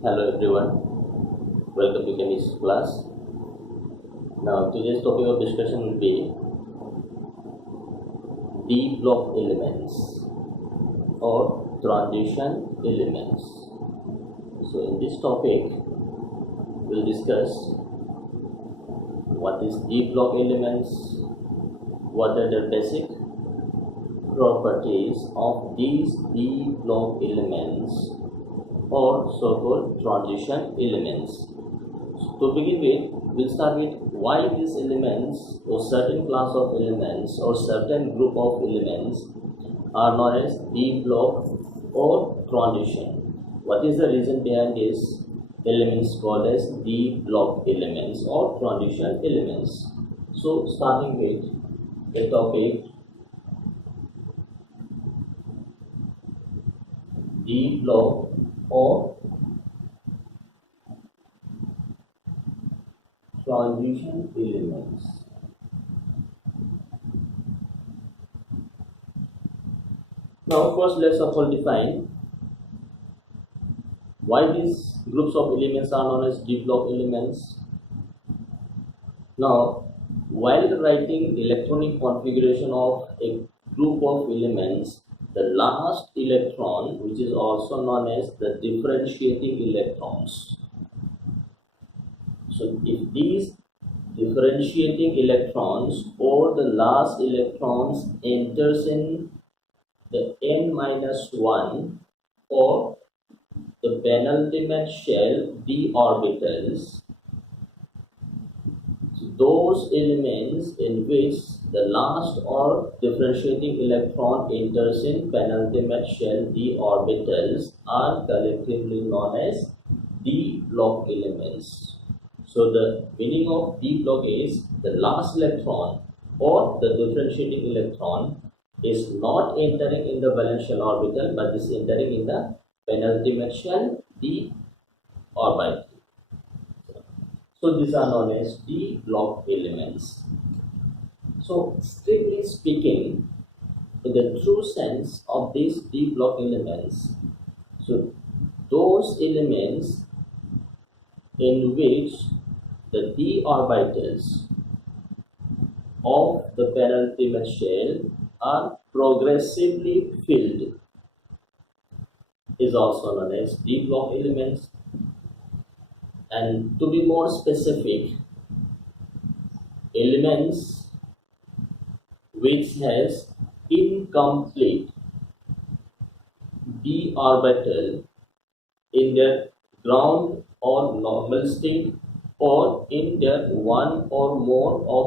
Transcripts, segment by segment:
Hello everyone, welcome to chemistry class. Now today's topic of discussion will be D block elements or transition elements. So in this topic we'll discuss what is D block elements, what are the basic properties of these D block elements or so-called transition elements. So to begin with, we'll start with why these elements or certain class of elements or certain group of elements are known as D block or transition. What is the reason behind these elements called as D block elements or transition elements? So starting with the topic D block or transition elements. Now first let's of all define why these groups of elements are known as D block elements. Now while writing electronic configuration of a group of elements, the last electron, which is also known as the differentiating electrons. So if these differentiating electrons or the last electrons enters in the n-1 or the penultimate shell d orbitals, so those elements in which the last or differentiating electron enters in penultimate shell d orbitals are collectively known as D block elements. So the meaning of D block is the last electron or the differentiating electron is not entering in the valence shell orbital but is entering in the penultimate shell d orbital. So these are known as D block elements. So strictly speaking, in the true sense of these D block elements, so those elements in which the d orbitals of the penultimate shell are progressively filled is also known as D block elements. And to be more specific, elements which has incomplete d orbital in their ground or normal state or in their one or more of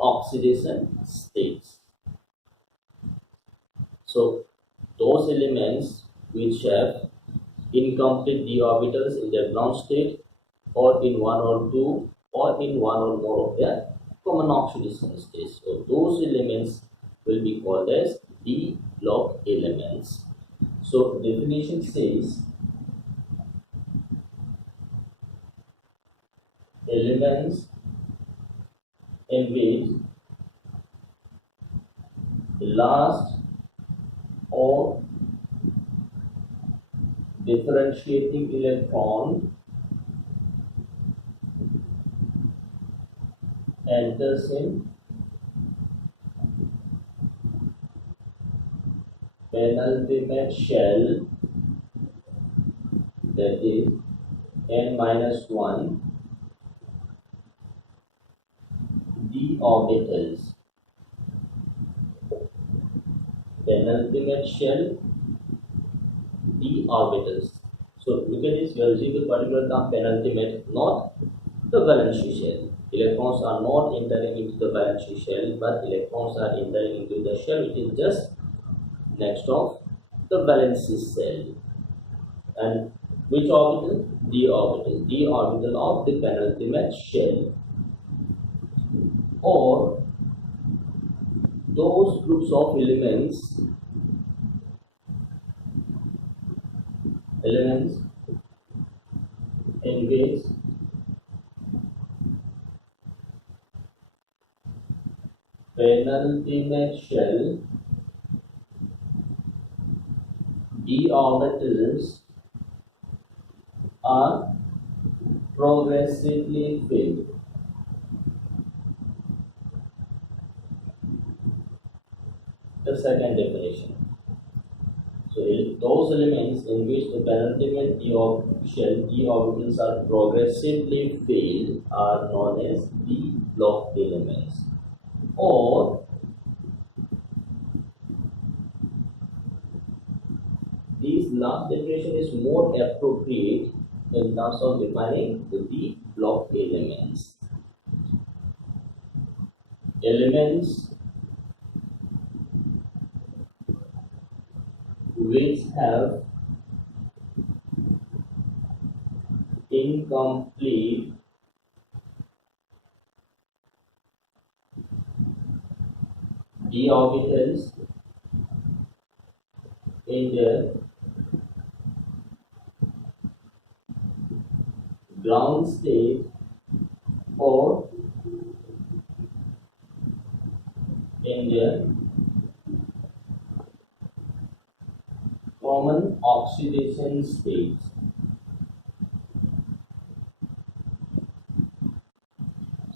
oxidation states. So those elements which have incomplete d orbitals in their ground state or in one or two or in one or more of their common oxidation states. So those elements will be called as D block elements. So definition says elements in which the last or differentiating electron enters in penultimate shell, that is n-1 d orbitals. Penultimate shell d orbitals. So look at this, we are using the particular term penultimate, not the valence shell. Electrons are not entering into the valence shell, but electrons are entering into the shell which is just next of the valence shell. And which orbital? D orbital. D orbital of the penultimate shell. Or those groups of elements in which penultimate shell d orbitals are progressively filled. The second definition. So those elements in which the penultimate shell d orbitals are progressively filled are known as d block elements. Or this last definition is more appropriate in terms of defining the d block elements. Elements which have incomplete d orbitals in their ground state or in their common oxidation states.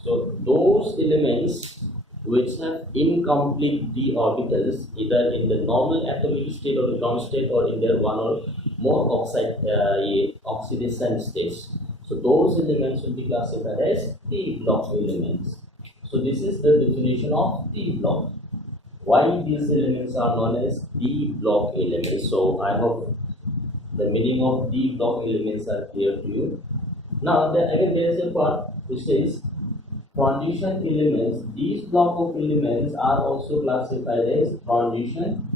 So those elements which have incomplete d orbitals either in the normal atomic state or the ground state or in their one or more oxidation states. So those elements will be classified as d block elements. So this is the definition of d block. Why these elements are known as d block elements? So I hope the meaning of d block elements are clear to you. Now again there is a part which says transition elements. These block of elements are also classified as transition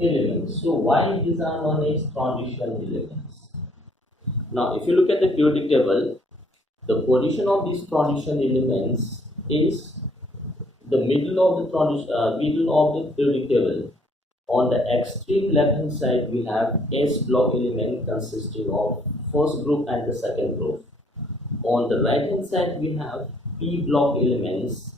elements. So why these are known as transition elements? Now if you look at the periodic table, the position of these transition elements is the middle of the periodic table. On the extreme left hand side we have S block element consisting of first group and the second group. On the right hand side we have P block elements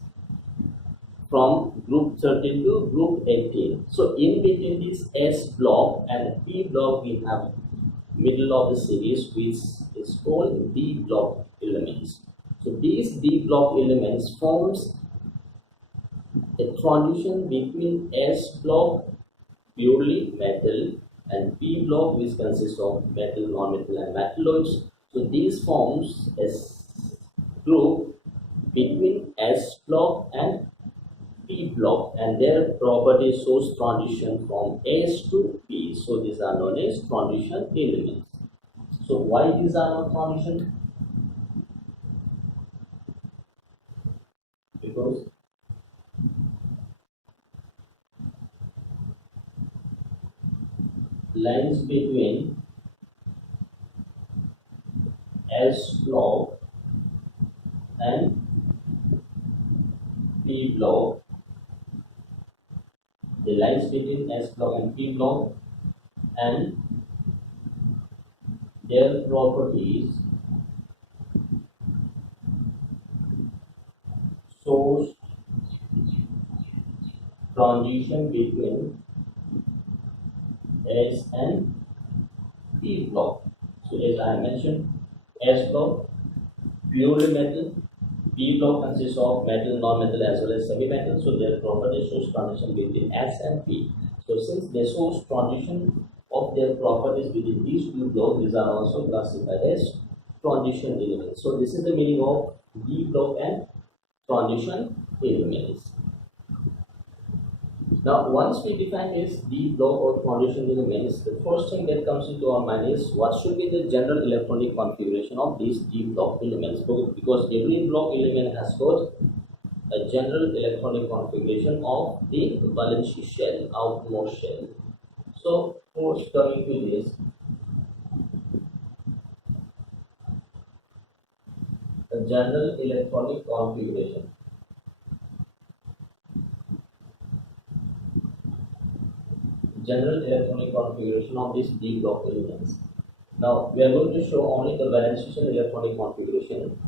from group 13 to group 18. So in between this S block and P block we have middle of the series which is called D block elements. So these D block elements forms a transition between S block purely metal and P block which consists of metal, non-metal and metalloids. So these forms a group between S block and P block and their property shows transition from S to P. So these are known as transition elements. So why these are not transition? Because lines between S block and P block, the lines between S block and P block and their properties shows transition between S and P block. So as I mentioned, S block purely metal, P block consists of metal, non-metal as well as semi-metal. So their property shows transition between S and P. So since they show transition of their properties within these two blocks, these are also classified as transition elements. So this is the meaning of D block and transition elements. Now, once we define this D block or transition elements, the first thing that comes into our mind is what should be the general electronic configuration of these D block elements, because every block element has got a general electronic configuration of the valence shell, outmost shell. So, first coming to this, the general electronic configuration. General electronic configuration of these D block elements. Now we are going to show only the valence shell electronic configuration.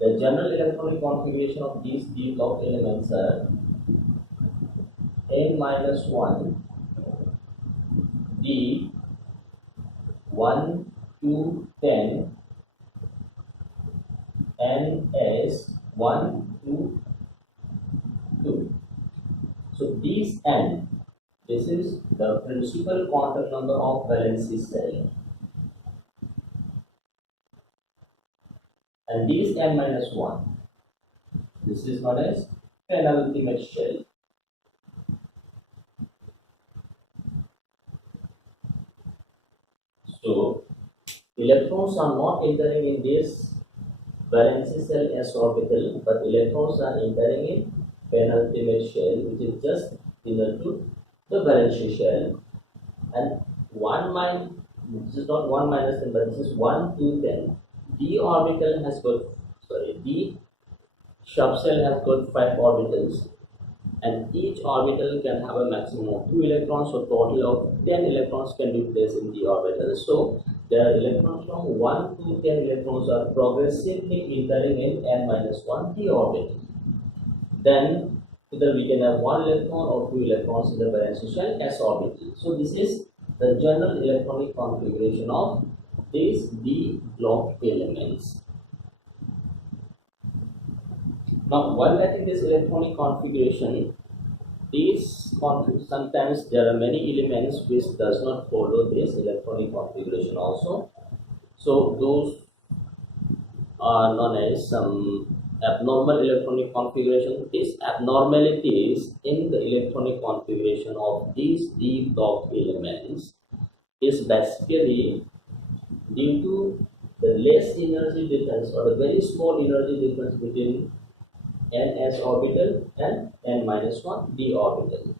The general electronic configuration of these D block elements are N-1 D 1 2 2, 10, ns1, 2, 2. So these n, this is the principal quantum number of valency cell, and these n minus 1, this is known as penultimate shell. So electrons are not entering in this valency cell s orbital, but electrons are entering in penultimate shell, which is just similar to the valency shell. And this is not 1 minus 10, but this is 1, 2, 10. D orbital has got, D subshell has got 5 orbitals, and each orbital can have a maximum of 2 electrons, so total of 10 electrons can be placed in the orbital. So the electrons from 1 to 10 electrons are progressively entering in n minus 1 d orbital. Then either we can have 1 electron or 2 electrons in the valency shell s orbital. So this is the general electronic configuration of these d block elements. Now, while writing this electronic configuration, sometimes there are many elements which does not follow this electronic configuration also. So those are known as some abnormal electronic configuration. These abnormalities in the electronic configuration of these d block elements is basically due to the less energy difference or the very small energy difference between ns orbital and n minus 1 d orbital.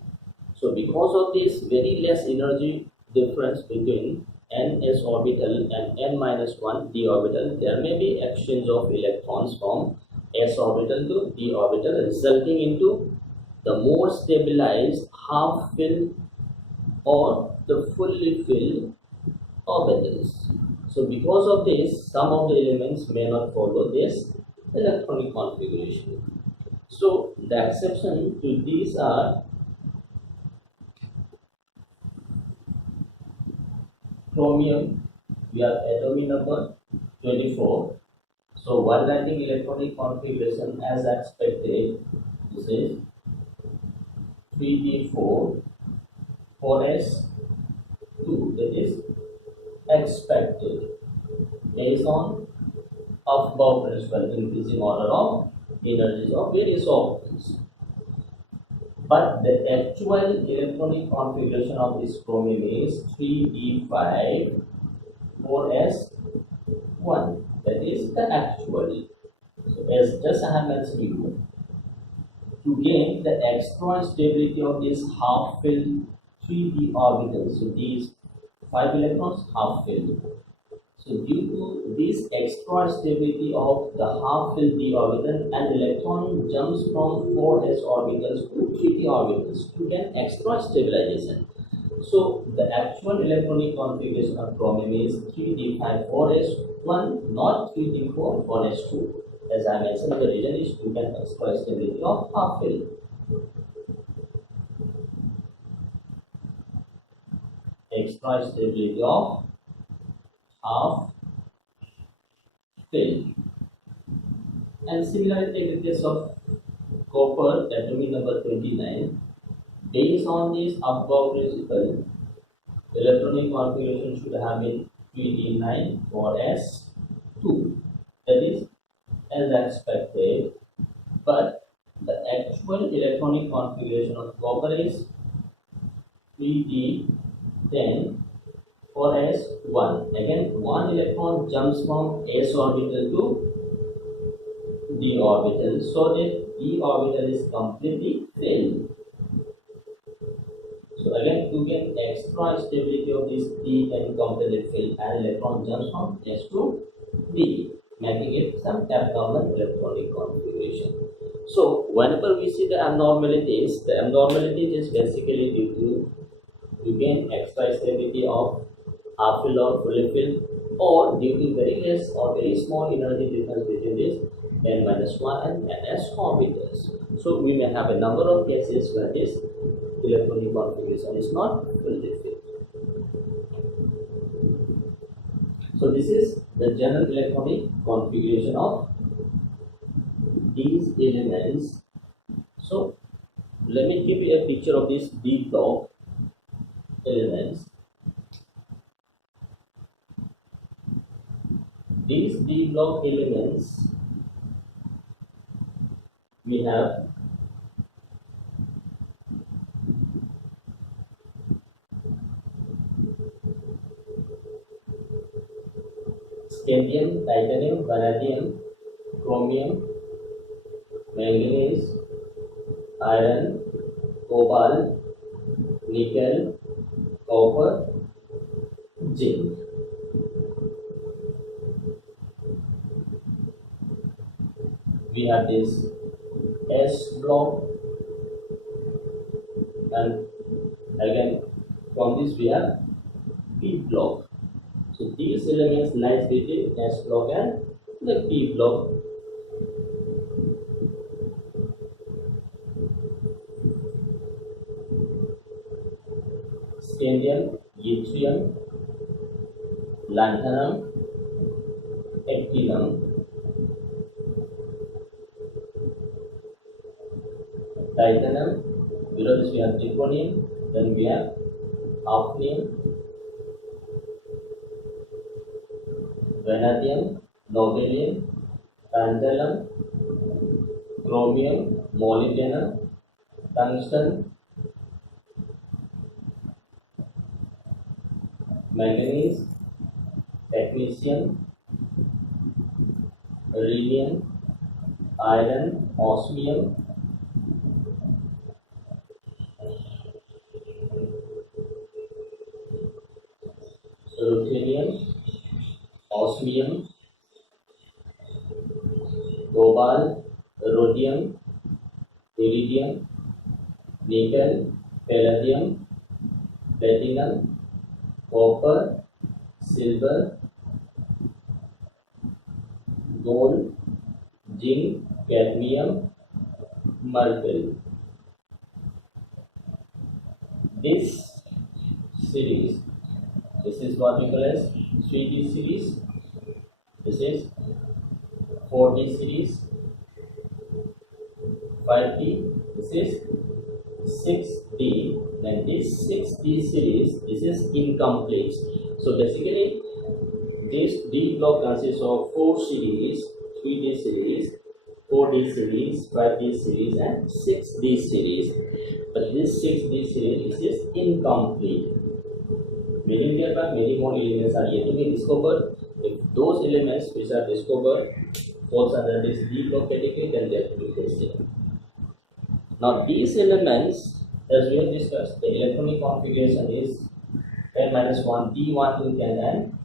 So because of this very less energy difference between ns orbital and n minus 1 d orbital, there may be exchange of electrons from s orbital to d orbital, resulting into the more stabilized half filled or the fully filled orbitals. So because of this, some of the elements may not follow this electronic configuration. So the exception to these are chromium. We have atomic number 24. So while writing electronic configuration as expected, this is 3d4 4s2, that is expected based on above principle, increasing order of energies of various orbitals. But the actual electronic configuration of this chromium is 3d5 4s1. That is the actual. So as just I have mentioned you, to gain the extra stability of this half filled 3d orbitals, so these 5 electrons half filled. So due to this extra stability of the half-filled d orbital, an electron jumps from 4s orbitals to 3d orbitals to gain extra stabilization. So the actual electronic configuration of chromium is 3d5 4s1, not 3d4 4s2. As I mentioned, the reason is to gain extra stability of half-filled. Extra stability of half filled. And similarly, in the case of copper, atomic number 29, based on this above principle, electronic configuration should have been 3d9 4s2. That is as expected, but the actual electronic configuration of copper is 3d10 4s1. Again, one electron jumps from s orbital to d orbital, so that d orbital is completely filled. So again, to get extra stability of this d and completely filled, an electron jumps from s to d, making it some abnormal electronic configuration. So whenever we see the abnormalities is basically due to gain extra stability of half filled or fully filled, or due to very less or very small energy difference between this n minus 1 and ns orbitals. So we may have a number of cases where this electronic configuration is not fully filled. So this is the general electronic configuration of these elements. So let me give you a picture of these d block elements. These d block elements, we have scandium, titanium, vanadium, chromium, manganese, iron, cobalt, nickel, copper, zinc. We have this S block, and again from this we have P block. So these elements lies between S block and the P block. Scandium, yttrium, lanthanum, actinium, titanium. Below this we have zirconium, then we have hafnium, vanadium, nobelium, tantalum, chromium, molybdenum, tungsten, manganese, technetium, rhenium, iron, osmium, ruthenium, osmium, cobalt, rhodium, iridium, nickel, palladium, platinum, copper, silver, gold, zinc, cadmium, mercury. This series, this is what we call as 3D series, this is 4D series, 5D, this is 6D, and this 6D series, this is incomplete. So basically this D block consists of 4 series, 3D series, 4D series, 5D series and 6D series. But this 6D series is incomplete. Meaning thereby many more elements are yet to be discovered. If those elements which are discovered falls under this D block category, then they have to be tested. Now these elements, as we have discussed, the electronic configuration is n-1, d1 to 10 and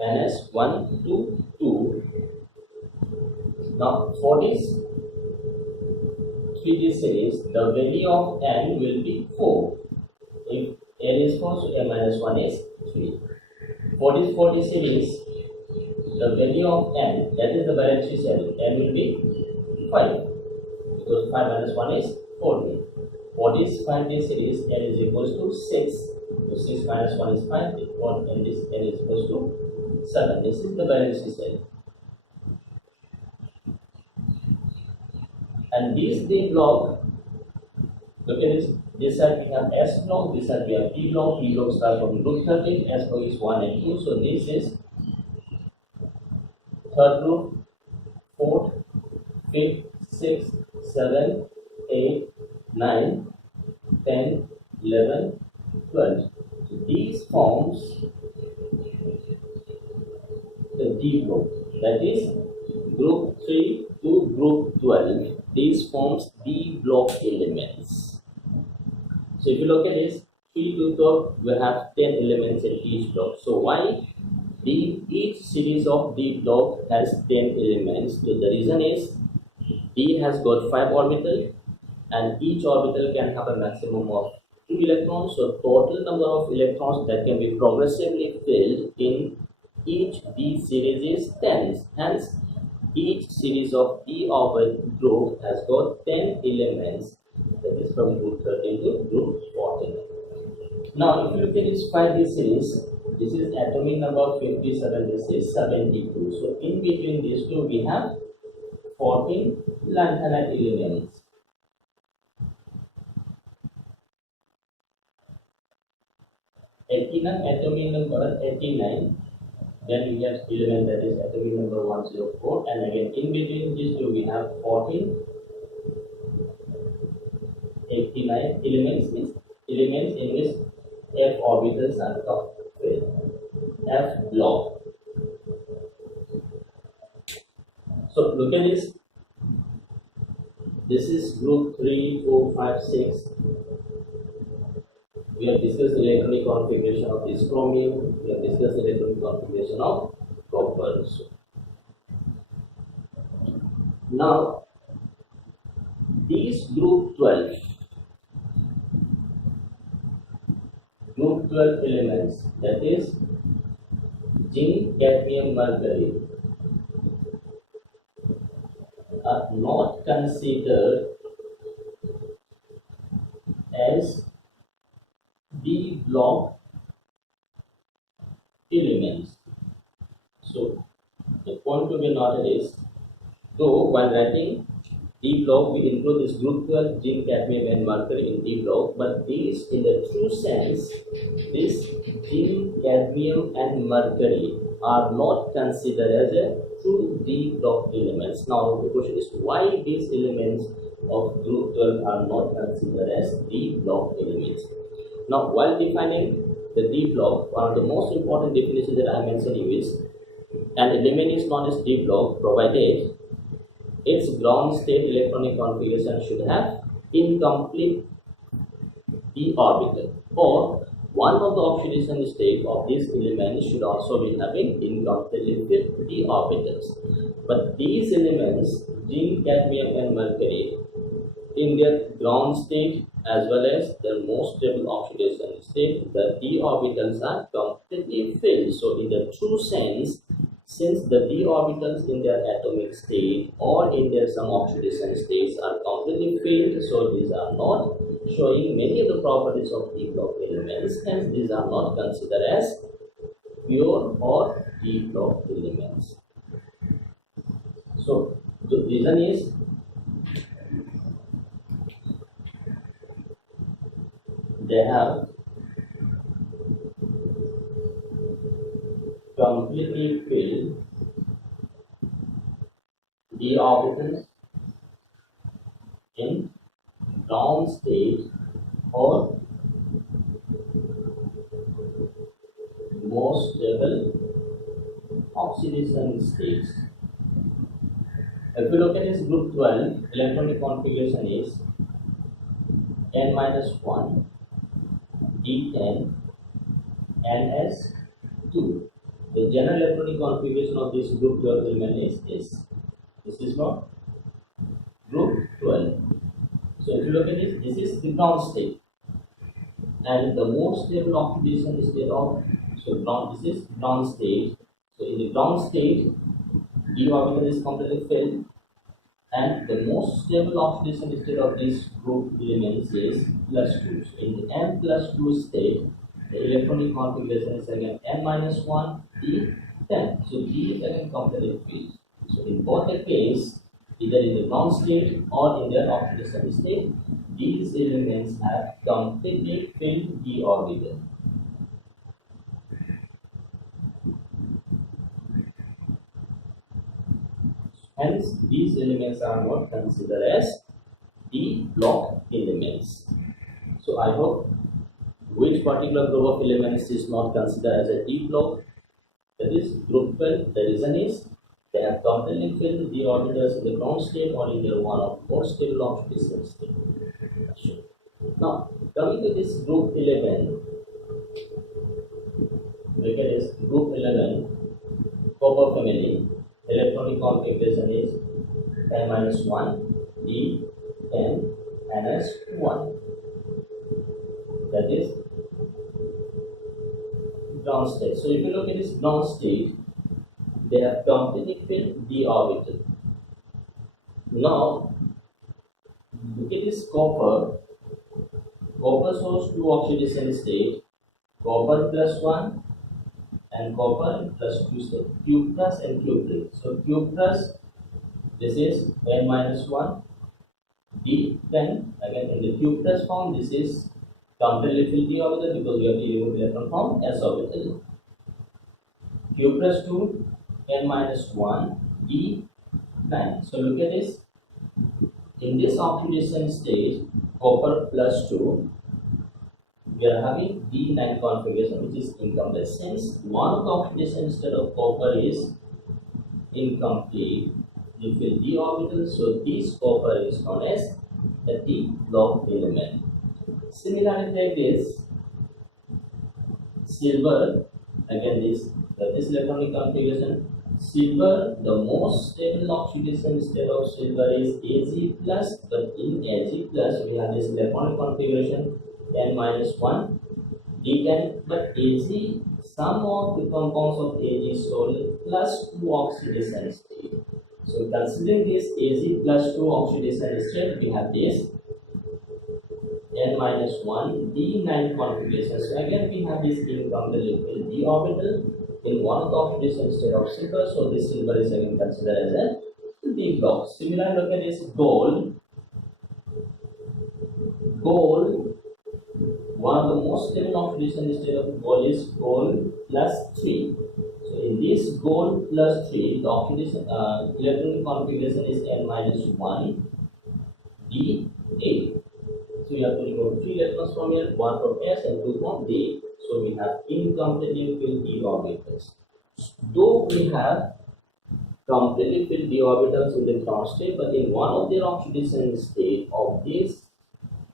ns1 to 2. Now for this 3D series, the value of n will be 4. If n is 4, so n-1 is 3. For this 4D series, the value of n, that is the valency cell, n will be 5. Because 5 minus 1 is 4D. For this 5D series, n is equals to 6. So 6 minus 1 is 5. For n is equals to 7. This is the valency cell. And this D block, look at this side we have S block, this side we have P block. P block starts from group 13, S block is 1 and 2. So this is third group, fourth, fifth, 6, 7, 8, 9, 10, 11, 12. So these forms the D block, that is group 3 to group 12. These forms D block elements. So if you look at this, 3 to 12, we have 10 elements in each block. So why each series of D block has 10 elements? So the reason is D has got 5 orbitals and each orbital can have a maximum of 2 electrons. So total number of electrons that can be progressively filled in each D series is 10. Hence, each series of D orbit group has got 10 elements. That is from group 13 to group 14. Now, if you look at this 5D series, This is atomic number 57, this is 72. So in between these two we have 14 lanthanide elements. Atomic number 89, then we have element that is atomic number 104, and again in between these two we have 14 89 elements, means elements in which f orbitals are with f block. So look at this. This is group 3, 4, 5, 6. We have discussed the electronic configuration of this chromium. We have discussed the electronic configuration of copper. Now, these group 12 elements, that is zinc, cadmium, mercury, are not considered as d block elements. So the point to be noted is, though while writing d block we include this group 12 zinc, cadmium and mercury in d block, but these in the true sense, this zinc, cadmium and mercury are not considered as a true d block elements. Now the question is, why these elements of group 12 are not considered as d block elements? Now while defining the d block, one of the most important definitions that I am mentioning is, an element is known as d block provided its ground state electronic configuration should have incomplete d orbital, or one of the oxidation state of this element should also be having incomplete d orbitals. But these elements, zinc, cadmium and mercury, in their ground state as well as their most stable oxidation state, the d orbitals are completely filled. So in the true sense, since the d orbitals in their atomic state or in their some oxidation states are completely filled, so these are not showing many of the properties of d block elements, hence these are not considered as pure or d block elements. So the reason is, they have completely filled d orbitals in ground state or most stable oxidation states. If you look at this group 12, electronic configuration is n-1, D10, NS2. The general electronic configuration of this group 12 element is this. This is not group 12. So if you look at this, this is the ground state, and the most stable oxidation state of, so ground, this is ground state. So in the ground state, d orbital is completely filled, and the most stable oxidation state of this group elements is +2. So in the n+2 state, the electronic configuration is again n-1, D10. So D is again completely filled. So in both the case, either in the ground state or in their oxidation state, these elements have completely filled d orbital. Hence, these elements are not considered as d block elements. So I hope which particular group of elements is not considered as a d block. That is group 12. The reason is they have completely filled d orbitals in the ground state or in their one of more stable oxidation state. Now coming to this group 11, look at this group 11 copper family. Electronic configuration is n-1, D10, NS1. That is ground state. So if you look at this ground state, they have completely filled d orbital. Now look at this copper. Copper shows two oxidation state, copper +1 and copper plus 2 state. Q plus and Q3. So Q plus, this is n minus 1 d. Then again in the Q plus form, this is completely filled d orbital because we have to remove electron from s orbital. Q plus 2 n minus 1 d 9. So look at this. In this oxidation state, copper plus 2, we are having D9 configuration, which is incomplete. Since one of the oxidation state of copper is incomplete, we fill d orbital, so this copper is known as the d block element. Similarly, take this silver, again this electronic configuration. Silver, the most stable oxidation state of silver is Ag plus, but in Ag plus we have this electronic configuration n minus 1 d10, but Ag, some of the compounds of Ag solid plus 2 oxidation state. So considering this Ag plus 2 oxidation state, we have this n minus 1 d9 configuration. So again we have this incomplete d orbital in one of the oxidation state of silver, so this silver is again considered as a d block. Similarly, look at this gold. Gold, one of the most stable oxidation state of gold is gold plus 3. So in this gold plus 3, the oxidation electronic configuration is n minus 1 d8. So you have to remove 3 electrons from here, 1 from S and 2 from D. So we have incompletely filled d orbitals. Though we have completely filled d orbitals in the ground state, but in one of their oxidation state of these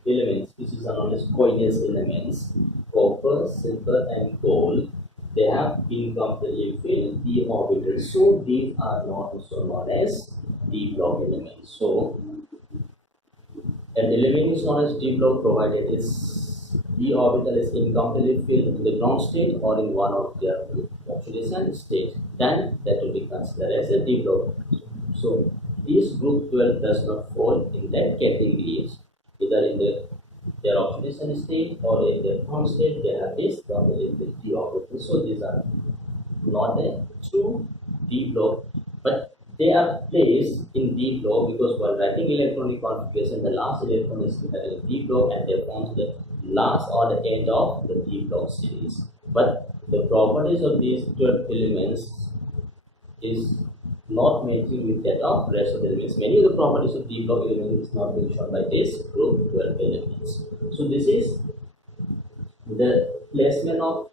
elements, which is known as coinous elements, copper, silver, and gold, they have incompletely filled d orbitals. So these are not also known as d block elements. So an element is known as d block provided its d orbital is incompletely filled in the ground state or in one of their oxidation state. Then that will be considered as a d block. So this group 12 does not fall in that category, either in their oxidation state or in their ground state. They have this completely filled d orbital. So these are not a true d block, but they are placed in d block because while writing electronic configuration, the last electron is in d block and they forms the last or the end of the d block series. But the properties of these 12 elements is not matching with that of rest of the elements. Many of the properties of d block elements is not being shown by this group 12 elements. So this is the placement of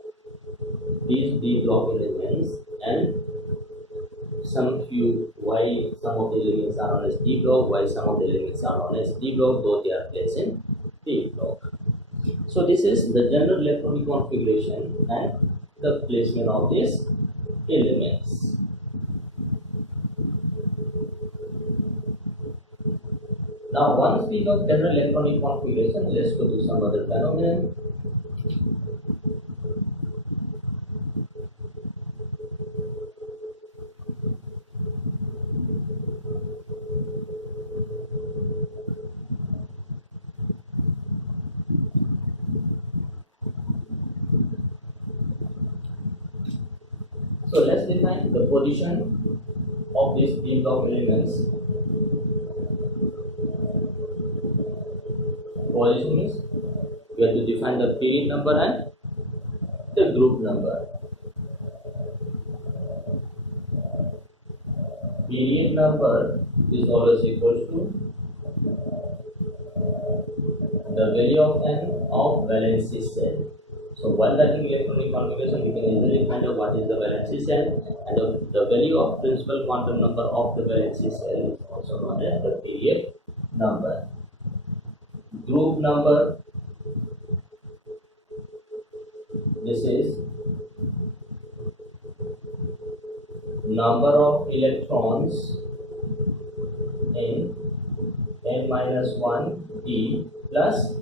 these d block elements and why some of the elements are known as d block, why some of the elements are known as d block, though they are placed in d block. So this is the general electronic configuration and the placement of these elements. Now once we got general electronic configuration, let's go to some other phenomenon. So let's define the position of these d block elements. Position means we have to define the period number and the group number. Period number is always equal to the value of n of valency cell. So while writing electronic configuration, we can easily find out what is the valency cell, and the value of principal quantum number of the valency cell is also known as the period number. Group number, this is number of electrons in n minus 1 d plus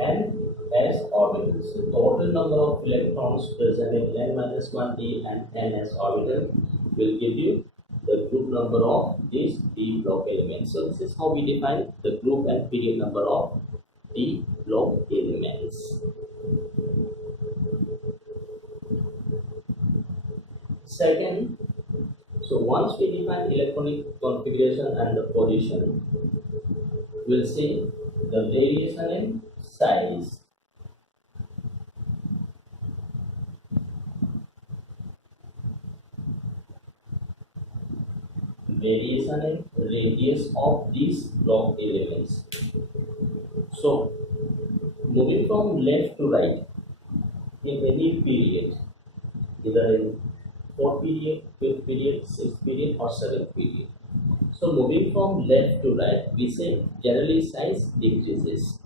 n s orbitals. So total number of electrons present in n minus 1 d and n s orbital will give you the group number of these d block elements. So this is how we define the group and period number of d block elements. Second, so once we define electronic configuration and the position, we'll see the variation in size. Variation in radius of these block elements. So, moving from left to right in any period, either in 4th period, 5th period, 6th period, or 7th period. So, moving from left to right, we say generally size decreases.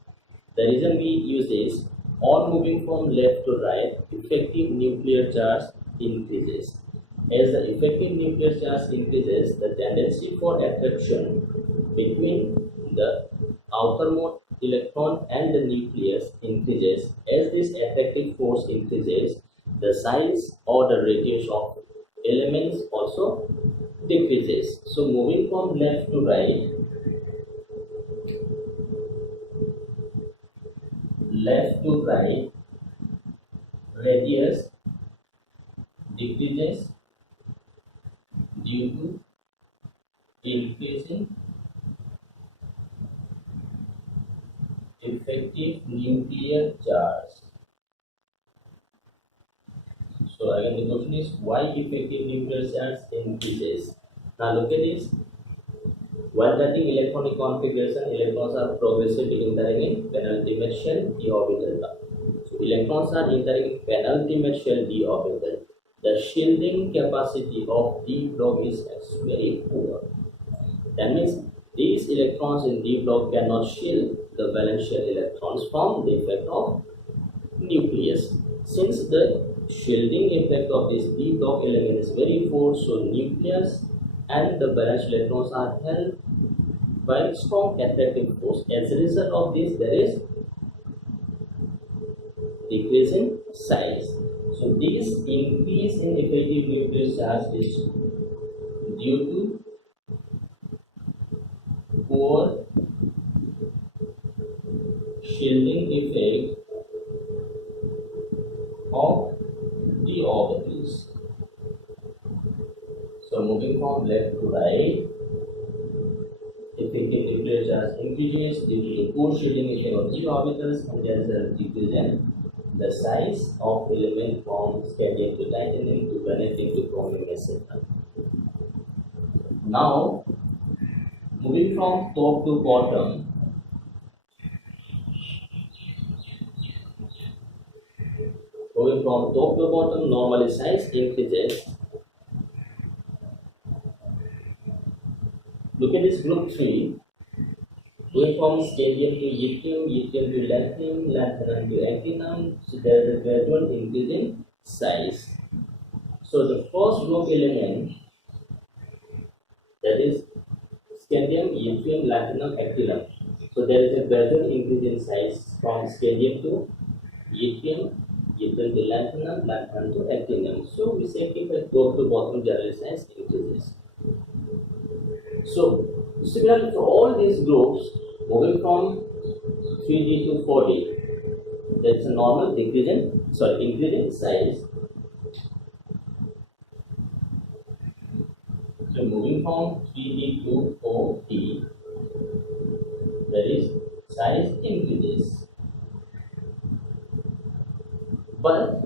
The reason we use is on moving from left to right, effective nuclear charge increases. As the effective nuclear charge increases, the tendency for attraction between the outermost electron and the nucleus increases. As this attractive force increases, the size or the radius of elements also decreases. So moving from left to right, radius decreases due to increasing effective nuclear charge. So again the question is why effective nuclear charge increases. Now look at this. While writing electronic configuration, electrons are progressively entering in penultimate shell d orbital. So electrons are entering in penultimate shell d orbital. The shielding capacity of d block is very poor. That means these electrons in d block cannot shield the valence shell electrons from the effect of nucleus. Since the shielding effect of this d block element is very poor, so nucleus and the valence electrons are held by strong attractive force. As a result of this, there is decrease in size. So this increase in effective nuclear charge is due to poor shielding effect of d orbitals. So moving from left to right, effective nuclear charge increases due to the poor shielding effect of d orbitals, and there is a decrease in the size of element from scandium to titanium to vanadium to chromium, etc. Now, moving from top to bottom, normally size increases. Look at this group 3. Going from scandium to yttrium, yttrium to lanthanum, lanthanum to actinium, so there is a gradual increase in size. So the first group element, that is scandium, yttrium, lanthanum, actinium. So there is a gradual increase in size from scandium to yttrium, yttrium to lanthanum, lanthanum to actinium. So we say if at top to bottom general size increases. So similarly for all these groups, moving from 3D to 4D, that's a normal increase in size. So moving from 3D to 4D, there is size increases. But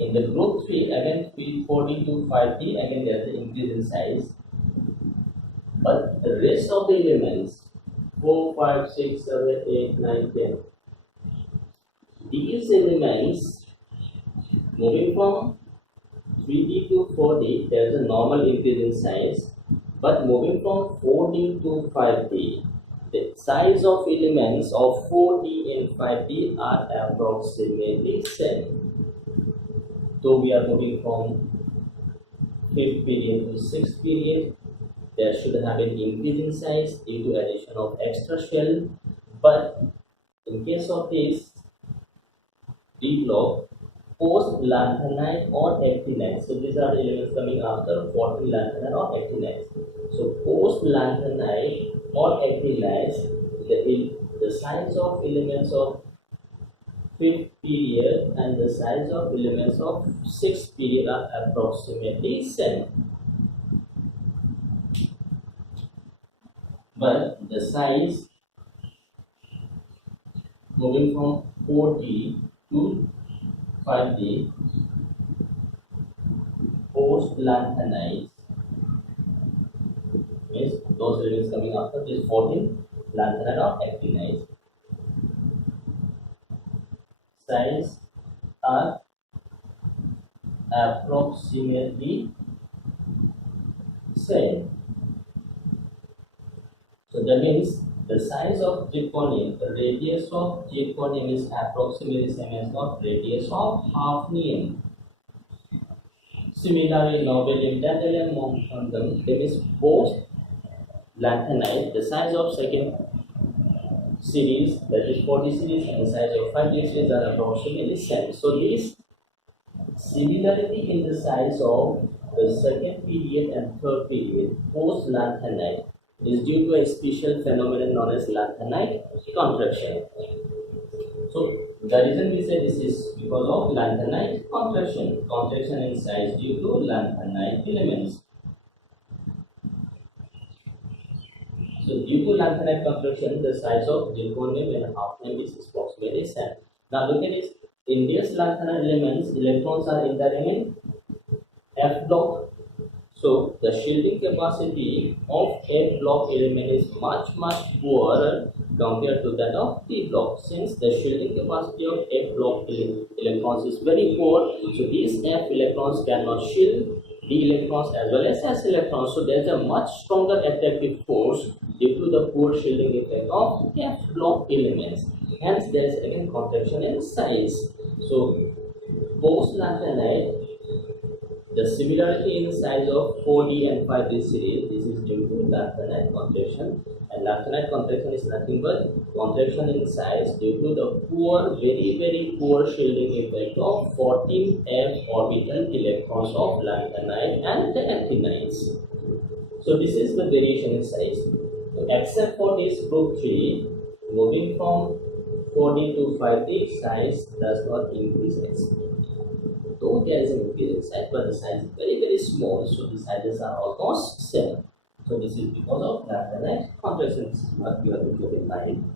in the group 3, again 4D to 5D, again there is an increase in size. But the rest of the elements, 4, 5, 6, 7, 8, 9, 10, these elements moving from 3D to 4D, there is a normal increase in size. But moving from 4D to 5D, the size of elements of 4D and 5D are approximately same. So we are moving from 5th period to 6th period, there should have an increase in size due to addition of extra shell. But in case of this D block, post lanthanide or actinide, so these are elements coming after 40 lanthanide or actinide. So post lanthanide or actinide, the size of elements of fifth period and the size of elements of sixth period are approximately same. But the size moving from 4D to 5D post Lanthanide means those elements coming after this 14 Lanthanide or actinide size are approximately same. So that means the size of zirconium, the radius of zirconium is approximately same as the radius of hafnium. Similarly, nobelium, tantalum, molybdenum, there is post lanthanide, the size of second series, that is 40 series, and the size of 5D series are approximately same. So this similarity in the size of the second period and third period post lanthanide is due to a special phenomenon known as Lanthanide contraction. So the reason we say this is because of Lanthanide contraction in size due to Lanthanide elements. So due to Lanthanide contraction, the size of zirconium and hafnium is approximately same. Now look at this. In these Lanthanide elements, electrons are entering in F block. So the shielding capacity of F block element is much poorer compared to that of P block. Since the shielding capacity of F block electrons is very poor, so these F electrons cannot shield D electrons as well as S electrons. So there is a much stronger attractive force due to the poor shielding effect of F block elements. Hence there is again contraction in size. So post Lanthanide, the similarity in the size of 4D and 5D series, this is due to Lanthanide contraction, and Lanthanide contraction is nothing but contraction in size due to the poor, very poor shielding effect of 14F orbital electrons of Lanthanide and the actinides. So this is the variation in size. So except for this group 3, moving from 4D to 5D, size does not increase exponentially. Though there is an increase in size, but the size is very small, so the sizes are almost same. So this is because of Lanthanide contraction. This is what you have to keep in mind.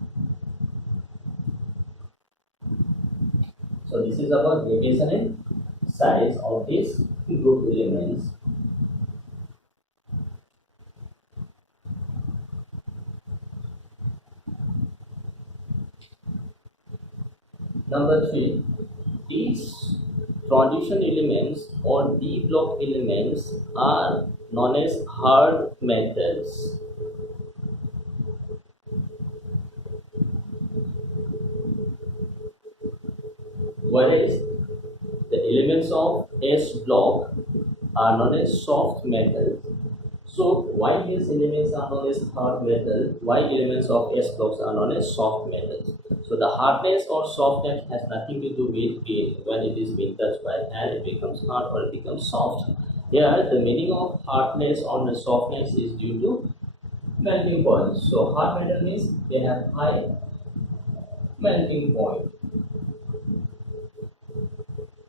So this is about variation in size of these group elements. Number 3, these transition elements or D block elements are known as hard metals. Whereas the elements of S block are known as soft metals. So why these elements are known as hard metal? Why elements of S blocks are known as soft metals? So the hardness or softness has nothing to do with when it is being touched by hand, it becomes hard or it becomes soft. Here the meaning of hardness or the softness is due to melting point. So hard metal means they have high melting point.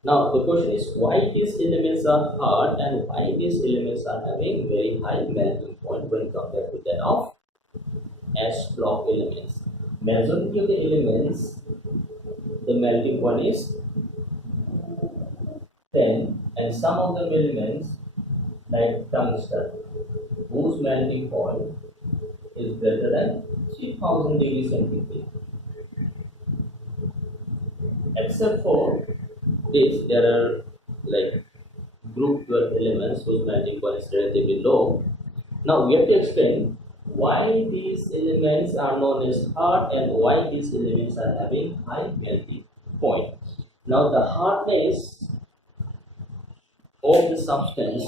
Now the question is why these elements are hard and why these elements are having very high melting point when compared to that of S block elements. Majority of the elements, the melting point is 10, and some of the elements like tungsten, whose melting point is greater than 3000 degrees centigrade. Except for this, there are like group 12 elements whose melting point is relatively low. Now we have to explain why these elements are known as hard and why these elements are having high melting point. Now the hardness of the substance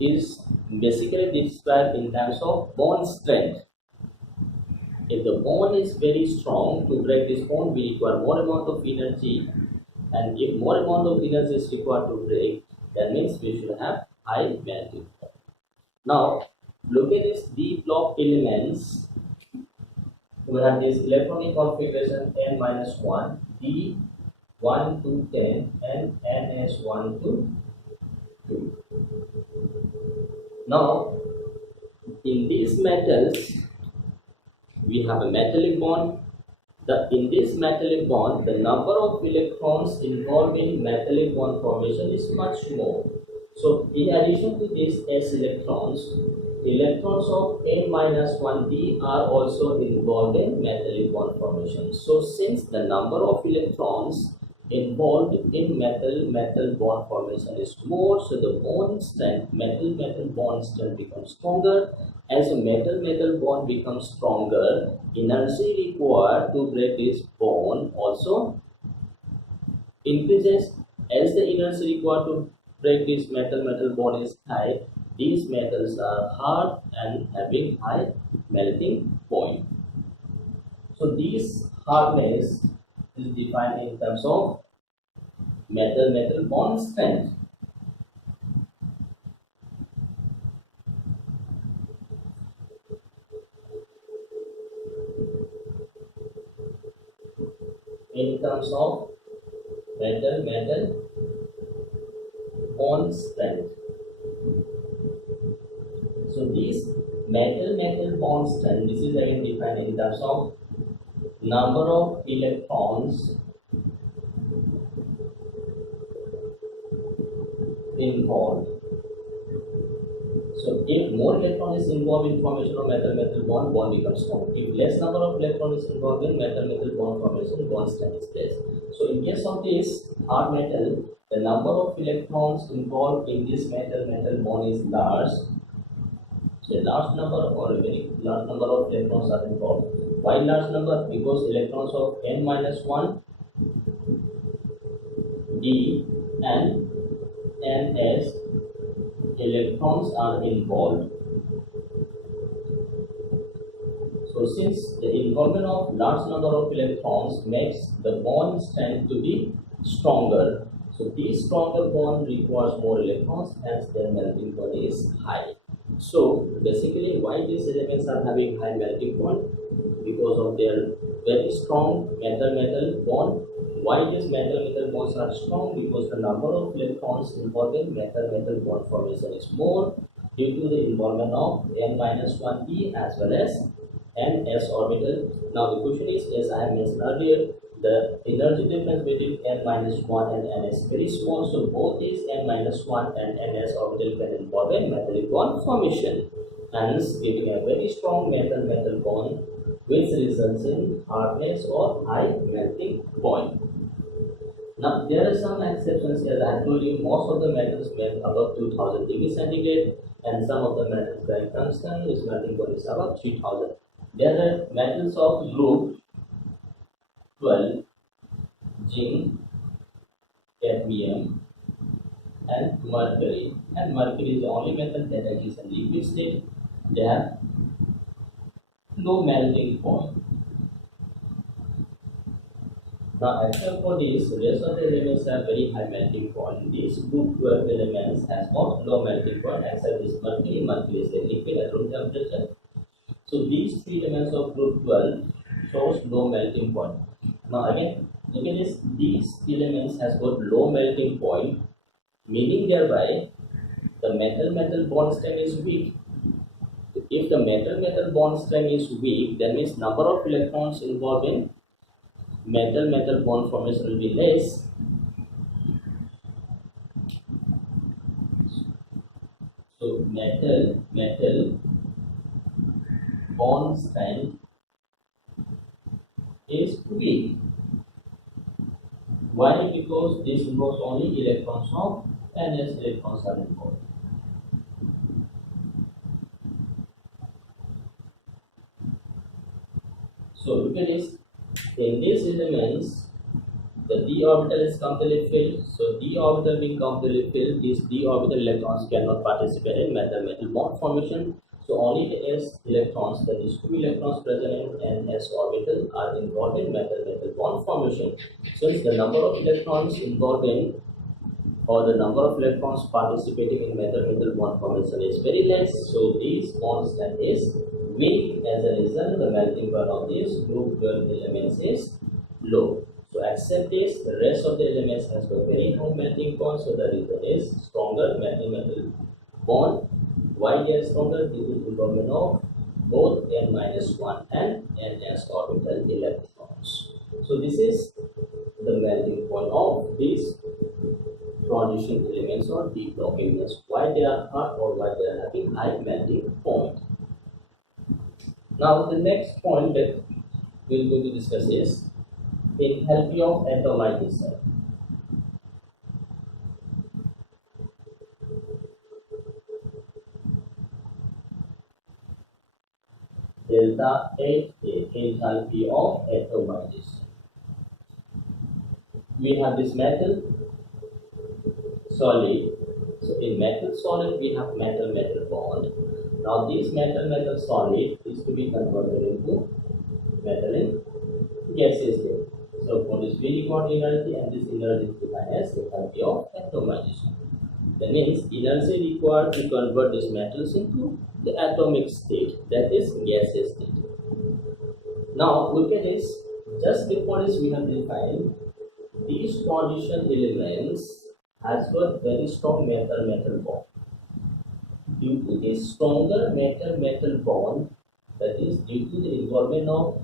is basically described in terms of bond strength. If the bond is very strong, to break this bond we require more amount of energy, and if more amount of energy is required to break, that means we should have high melting point. Now look at these D block elements. We have this electronic configuration n-1, D1 to 10 and NS1 to 2. Now, in these metals, we have a metallic bond. In this metallic bond, the number of electrons involved in metallic bond formation is much more. So, in addition to these s electrons, electrons of n-1d are also involved in metallic bond formation. So, since the number of electrons involved in metal bond formation is more, so the bond strength, metal bond strength becomes stronger. As a metal bond becomes stronger, energy required to break this bond also increases. As the energy required to break this metal bond is high, these metals are hard and having high melting point. So this hardness is defined in terms of metal bond strength. In terms of metal bond strength. So this metal bond strength, this is again defined in terms of number of electrons involved. So if more electron is involved in formation of metal bond becomes strong. If less number of electrons is involved in metal bond formation, bond strength is less. So in case of this hard metal, the number of electrons involved in this metal bond is large. So a large number or a very large number of electrons are involved. Why large number? Because electrons of n-1, d and ns electrons are involved. So since the involvement of large number of electrons makes the bond strength to be stronger, so this stronger bond requires more electrons, hence their melting point is high. So basically, why these elements are having high melting point? Because of their very strong metal bond. Why these metal bonds are strong? Because the number of electrons involved in metal bond formation is more due to the involvement of n-1d as well as ns orbital. Now the question is, as I mentioned earlier, the energy difference between n-1 and ns is very small, so both these n-1 and ns orbital can involve in metallic bond formation, hence giving a very strong metal bond, which results in hardness or high melting point. Now there are some exceptions. As I told you, most of the metals melt above 2000 degrees centigrade, and some of the metals like tungsten, which melting point is above 3000. There are metals of group 12, zinc, cadmium, and mercury. And mercury is the only metal that exists in liquid state. They have low melting point. Now, except for this, rest of the elements have very high melting point. These group 12 elements has got low melting point, except this mercury. Mercury is a liquid at room temperature. So these three elements of group 12 shows low melting point. Now again, look at this. These elements has got low melting point, meaning thereby the metal bond strength is weak. If the metal bond strength is weak, that means number of electrons involved in metal bond formation will be less. So metal bond strength is weak. Why? Because this involves only electrons of ns electrons are involved. So look at this. In these elements, the d orbital is completely filled. So d orbital being completely filled, these d orbital electrons cannot participate in metal bond formation. So only the s electrons, that is 2 electrons present in ns orbital, are involved in metal bond formation. Since the number of electrons involved in, or the number of electrons participating in metal bond formation is very less, so these bond strength is weak. As a result, the melting point of these group 12 elements is low. So except this, the rest of the elements has got very high melting point, so the reason is stronger metal-metal bond. Why they are stronger? Due to involvement of both n-1 and ns orbital electrons. So this is the melting point of these transition elements or d block elements. Why they are hot or why they are having high melting point. Now the next point that we're going to discuss is enthalpy of atomization. Delta H is enthalpy of atomization. We have this metal solid. So in metal solid we have metal-metal bond. Now this metal-metal solid is to be converted into metal in gaseous state. So what is very got energy, and this energy is defined as enthalpy of atomization. That means energy required to convert these metals into the atomic state, that is gaseous state. Now look at this. Just before this we have defined these transition elements has got very strong metal-metal bond. Due to this stronger metal-metal bond, that is due to the involvement of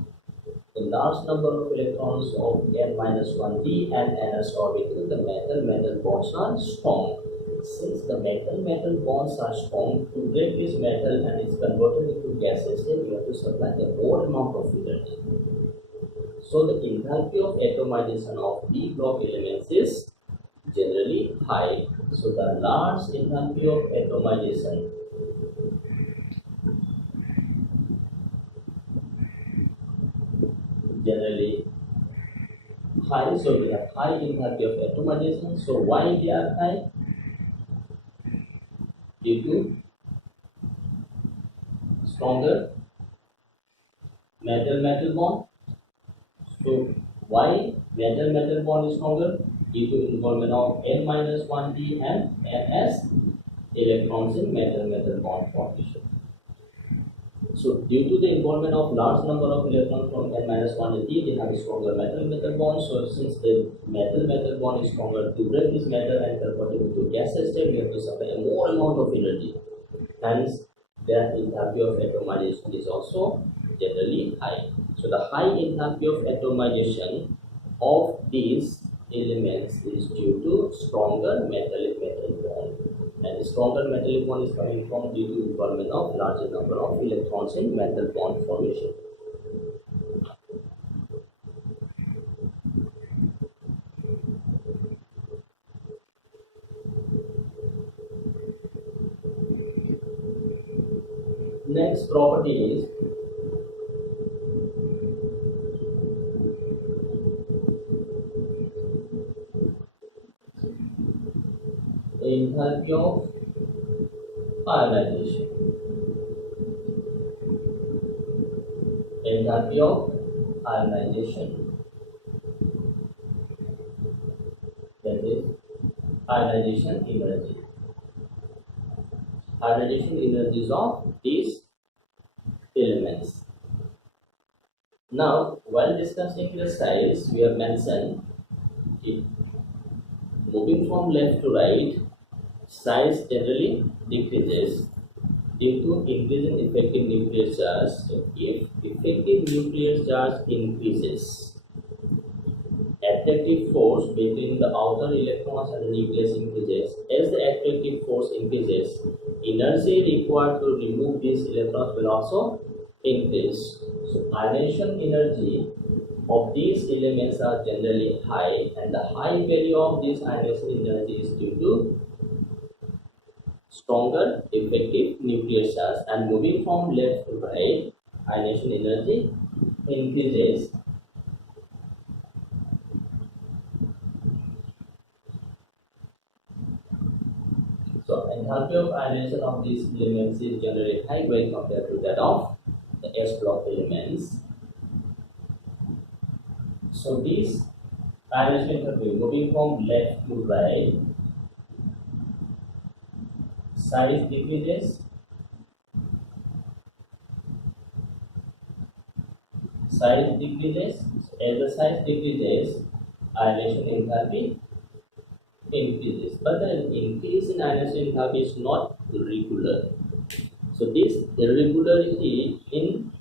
a large number of electrons of n-1d and ns orbital, the metal-metal bonds are strong. Since the metal-metal bonds are strong, to break this metal and is converted into gases, then you have to supply the more amount of energy. So the enthalpy of atomization of d block elements is generally high. So the large enthalpy of atomization generally high. So we have high enthalpy of atomization. So why they are high? Due to stronger metal-metal bond. So why metal-metal bond is stronger? Due to involvement of n-1d and ns electrons in metal-metal bond formation. So due to the involvement of large number of electrons from n-1 and d, they have a stronger metal-metal bond. So since the metal-metal bond is stronger, to break this metal and convert it into gaseous state, we have to supply a more amount of energy. Hence, their enthalpy of atomization is also generally high. So the high enthalpy of atomization of these elements is due to stronger metallic-metal bond. And the stronger metallic bond is coming from due to involvement of larger number of electrons in metal bond formation. Next property is enthalpy of ionization. Enthalpy of ionization, that is ionization energy. Ionization energies of these elements. Now, while discussing the size, we have mentioned it moving from left to right, size generally decreases due to increase in effective nuclear charge. So if effective nuclear charge increases, attractive force between the outer electrons and the nucleus increases. As the attractive force increases, energy required to remove these electrons will also increase. So ionization energy of these elements are generally high, and the high value of this ionization energy is due to stronger effective nuclear charge, and moving from left to right, ionization energy increases. So enthalpy of ionization of these elements is generally high when compared to that of the S block elements. So these ionization enthalpy moving from left to right, size decreases, size decreases. As the size decreases, ionization enthalpy increases. But the increase in ionization enthalpy is not regular. So this irregularity in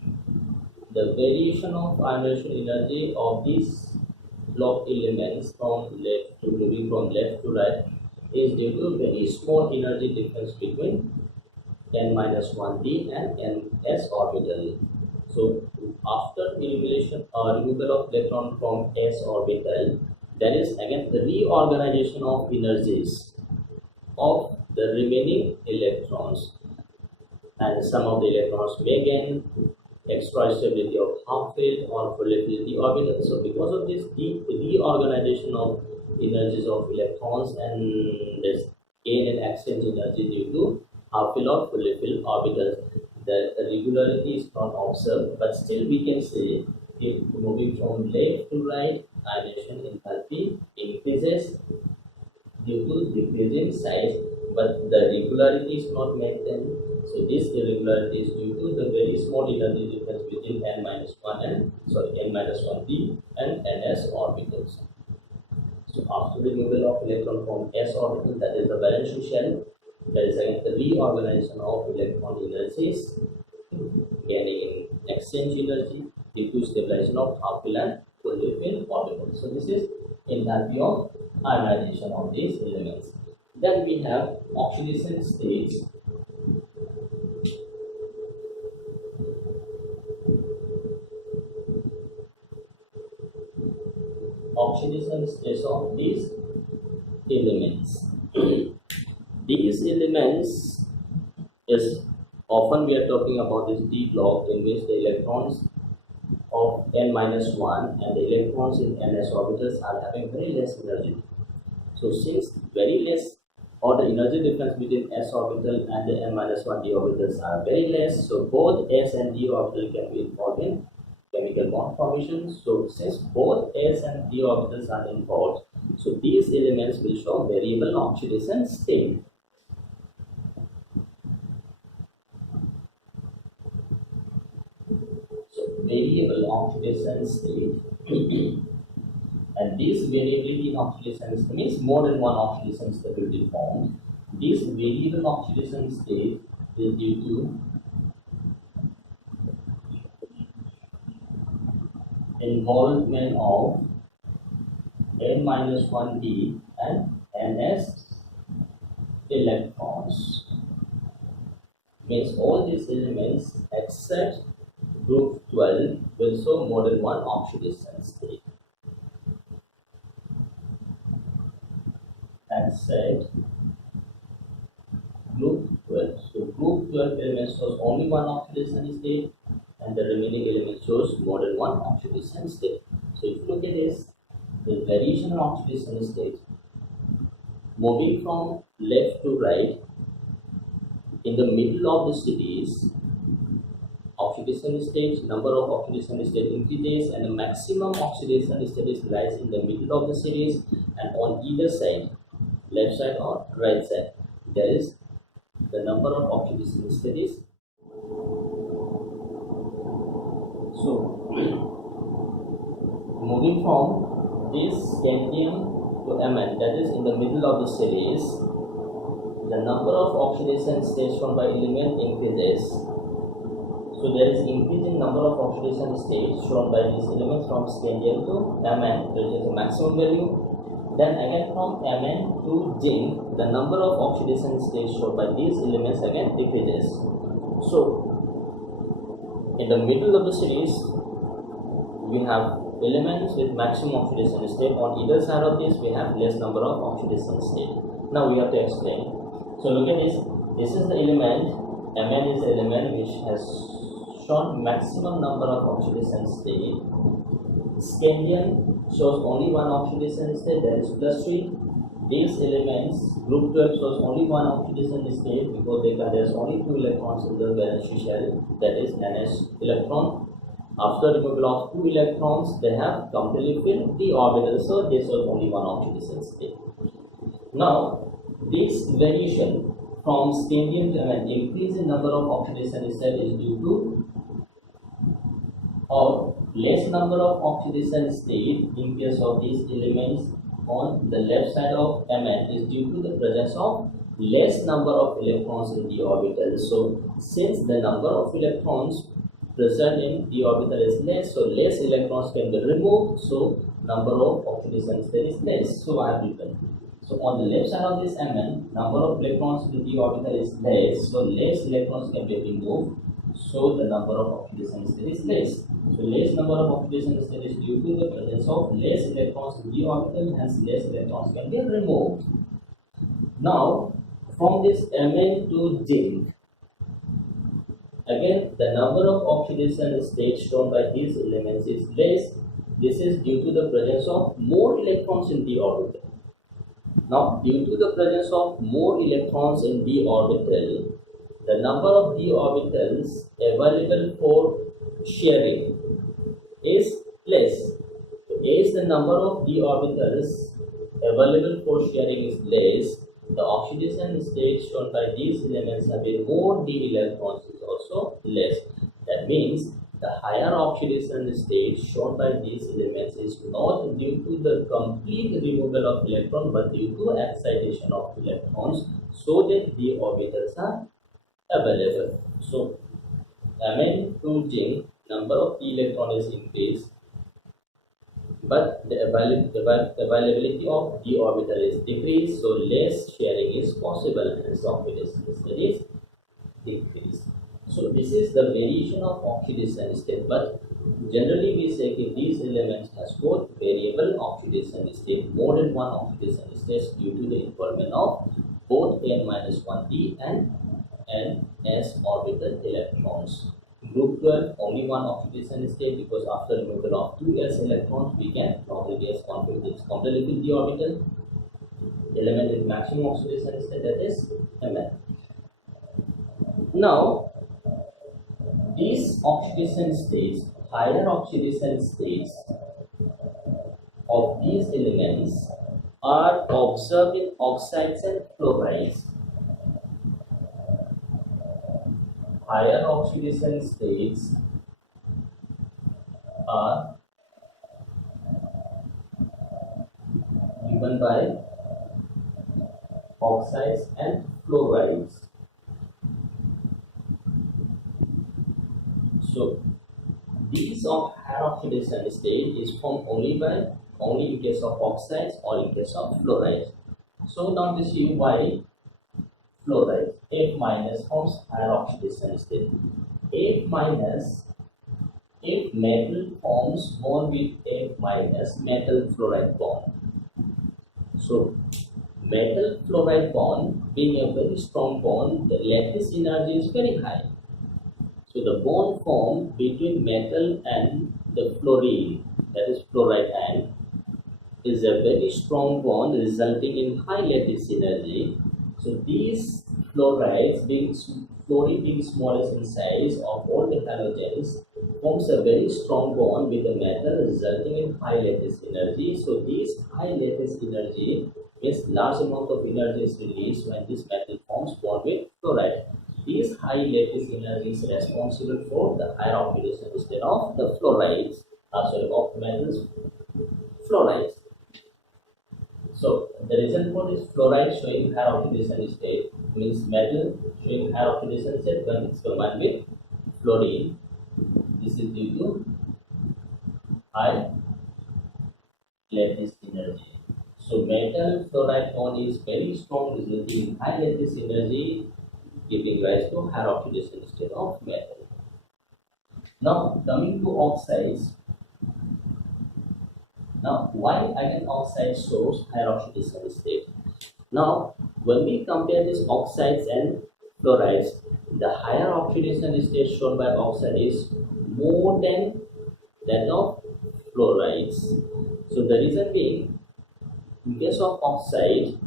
the variation of ionization energy of these block elements from left to moving from left to right is due to very small energy difference between n-1d and ns orbital. So after elimination or removal of electron from s orbital, there is again the reorganization of energies of the remaining electrons, and some of the electrons may gain extra stability of half filled or fully filled d orbital. So because of this reorganization of energies of electrons and this gain and exchange energy due to half filled or fully filled orbitals, the regularity is not observed, but still we can say if moving from left to right, ionization enthalpy increases due to decreasing size, but the regularity is not maintained. So this irregularity is due to the very small energy difference between n-1d and ns orbitals. So after removal of electron from s orbital, that is the valence shell, there is again the reorganization of electron energies, gaining in exchange energy due to stabilization of half filled and fully filled orbitals. So this is enthalpy of ionization of these elements. Then we have oxidation states. Oxidation states of these elements. These elements is often we are talking about this d block in which the electrons of n-1 and the electrons in ns orbitals are having very less energy. So since very less or the energy difference between s orbital and the n-1 d orbitals are very less, so both s and d orbital can be involved in chemical bond formation. So since both s and d orbitals are involved, so these elements will show variable oxidation state. So variable oxidation state and this variability in oxidation state means more than one oxidation state will be formed. This variable oxidation state is due to involvement of n-1d and ns electrons. Means all these elements except group 12 will show more than one oxidation state. Except group 12. So group 12 elements shows only one oxidation state and the remaining element shows more than one oxidation state. So if you look at this, the variation of oxidation state moving from left to right, in the middle of the series, oxidation state, number of oxidation state increases and the maximum oxidation state lies in the middle of the series, and on either side, left side or right side, there is the number of oxidation states. So moving from this scandium to Mn, that is in the middle of the series, the number of oxidation states shown by element increases. So there is increasing number of oxidation states shown by these elements from scandium to Mn, which is the maximum value. Then again from Mn to zinc, the number of oxidation states shown by these elements again decreases. So in the middle of the series, we have elements with maximum oxidation state. On either side of this, we have less number of oxidation state. Now we have to explain. So look at this. This is the element. Mn is the element which has shown maximum number of oxidation state. Scandium shows only one oxidation state, that is +3. These elements, group 12 shows only one oxidation state because they contain only 2 electrons in the valence shell, that is ns electron. After removal of 2 electrons, they have completely filled the orbital, so they show only one oxidation state. Now, this variation from scandium to Mn, increase in number of oxidation state is due to, or less number of oxidation state in case of these elements on the left side of Mn is due to the presence of less number of electrons in the orbital. So since the number of electrons present in the orbital is less, so less electrons can be removed, so number of oxidation state is less. So I have written. So on the left side of this Mn, number of electrons in the orbital is less, so less electrons can be removed, so the number of oxidation state is less. So less number of oxidation state is due to the presence of less electrons in the orbital, hence less electrons can be removed. Now from this Mn to zinc, again the number of oxidation states shown by these elements is less. This is due to the presence of more electrons in the orbital. Now due to the presence of more electrons in the orbital, the number of d orbitals available for sharing is less. So as the number of d orbitals available for sharing is less, the oxidation state shown by these elements having more d electrons is also less. That means the higher oxidation state shown by these elements is not due to the complete removal of electron but due to excitation of electrons, so that the orbitals are available. So Mn to zinc, number of d electron is increased, but the availability of d orbital is decreased, so less sharing is possible, hence oxidation state is decreased. So this is the variation of oxidation state, but generally we say that these elements has both variable oxidation state, more than one oxidation state due to the involvement of both n-1d and ns orbital electrons. Group 12 only one oxidation state, because after removal of 2 s electrons we can probably guess completely with the orbital element with maximum oxidation state, that is Mn. Now these oxidation states, higher oxidation states of these elements are observed in oxides and fluorides. Higher oxidation states are given by oxides and fluorides. So these of higher oxidation state is formed only in case of oxides or in case of fluorides. So now to see why fluoride F minus forms higher oxidation state. F minus, if metal forms bond with F minus, metal fluoride bond. So metal fluoride bond being a very strong bond, the lattice energy is very high. So the bond formed between metal and the fluorine, that is fluoride ion, is a very strong bond resulting in high lattice energy. So these fluorides, fluorine being smallest in size of all the halogens, forms a very strong bond with the metal resulting in high lattice energy. So this high lattice energy means large amount of energy is released when this metal forms bond with fluoride. These high lattice energy is responsible for the higher oxidation state of the fluorides, of metals fluorides. So the reason for this fluoride showing higher oxidation state means metal showing higher oxidation state when it's combined with fluorine. This is due to high lattice energy. So metal fluoride bond is very strong, resulting in high lattice energy, giving rise to higher oxidation state of metal. Now coming to oxides. Now why iron oxide shows higher oxidation state? Now when we compare these oxides and fluorides, the higher oxidation state shown by oxide is more than that of fluorides. So the reason being, in case of oxide,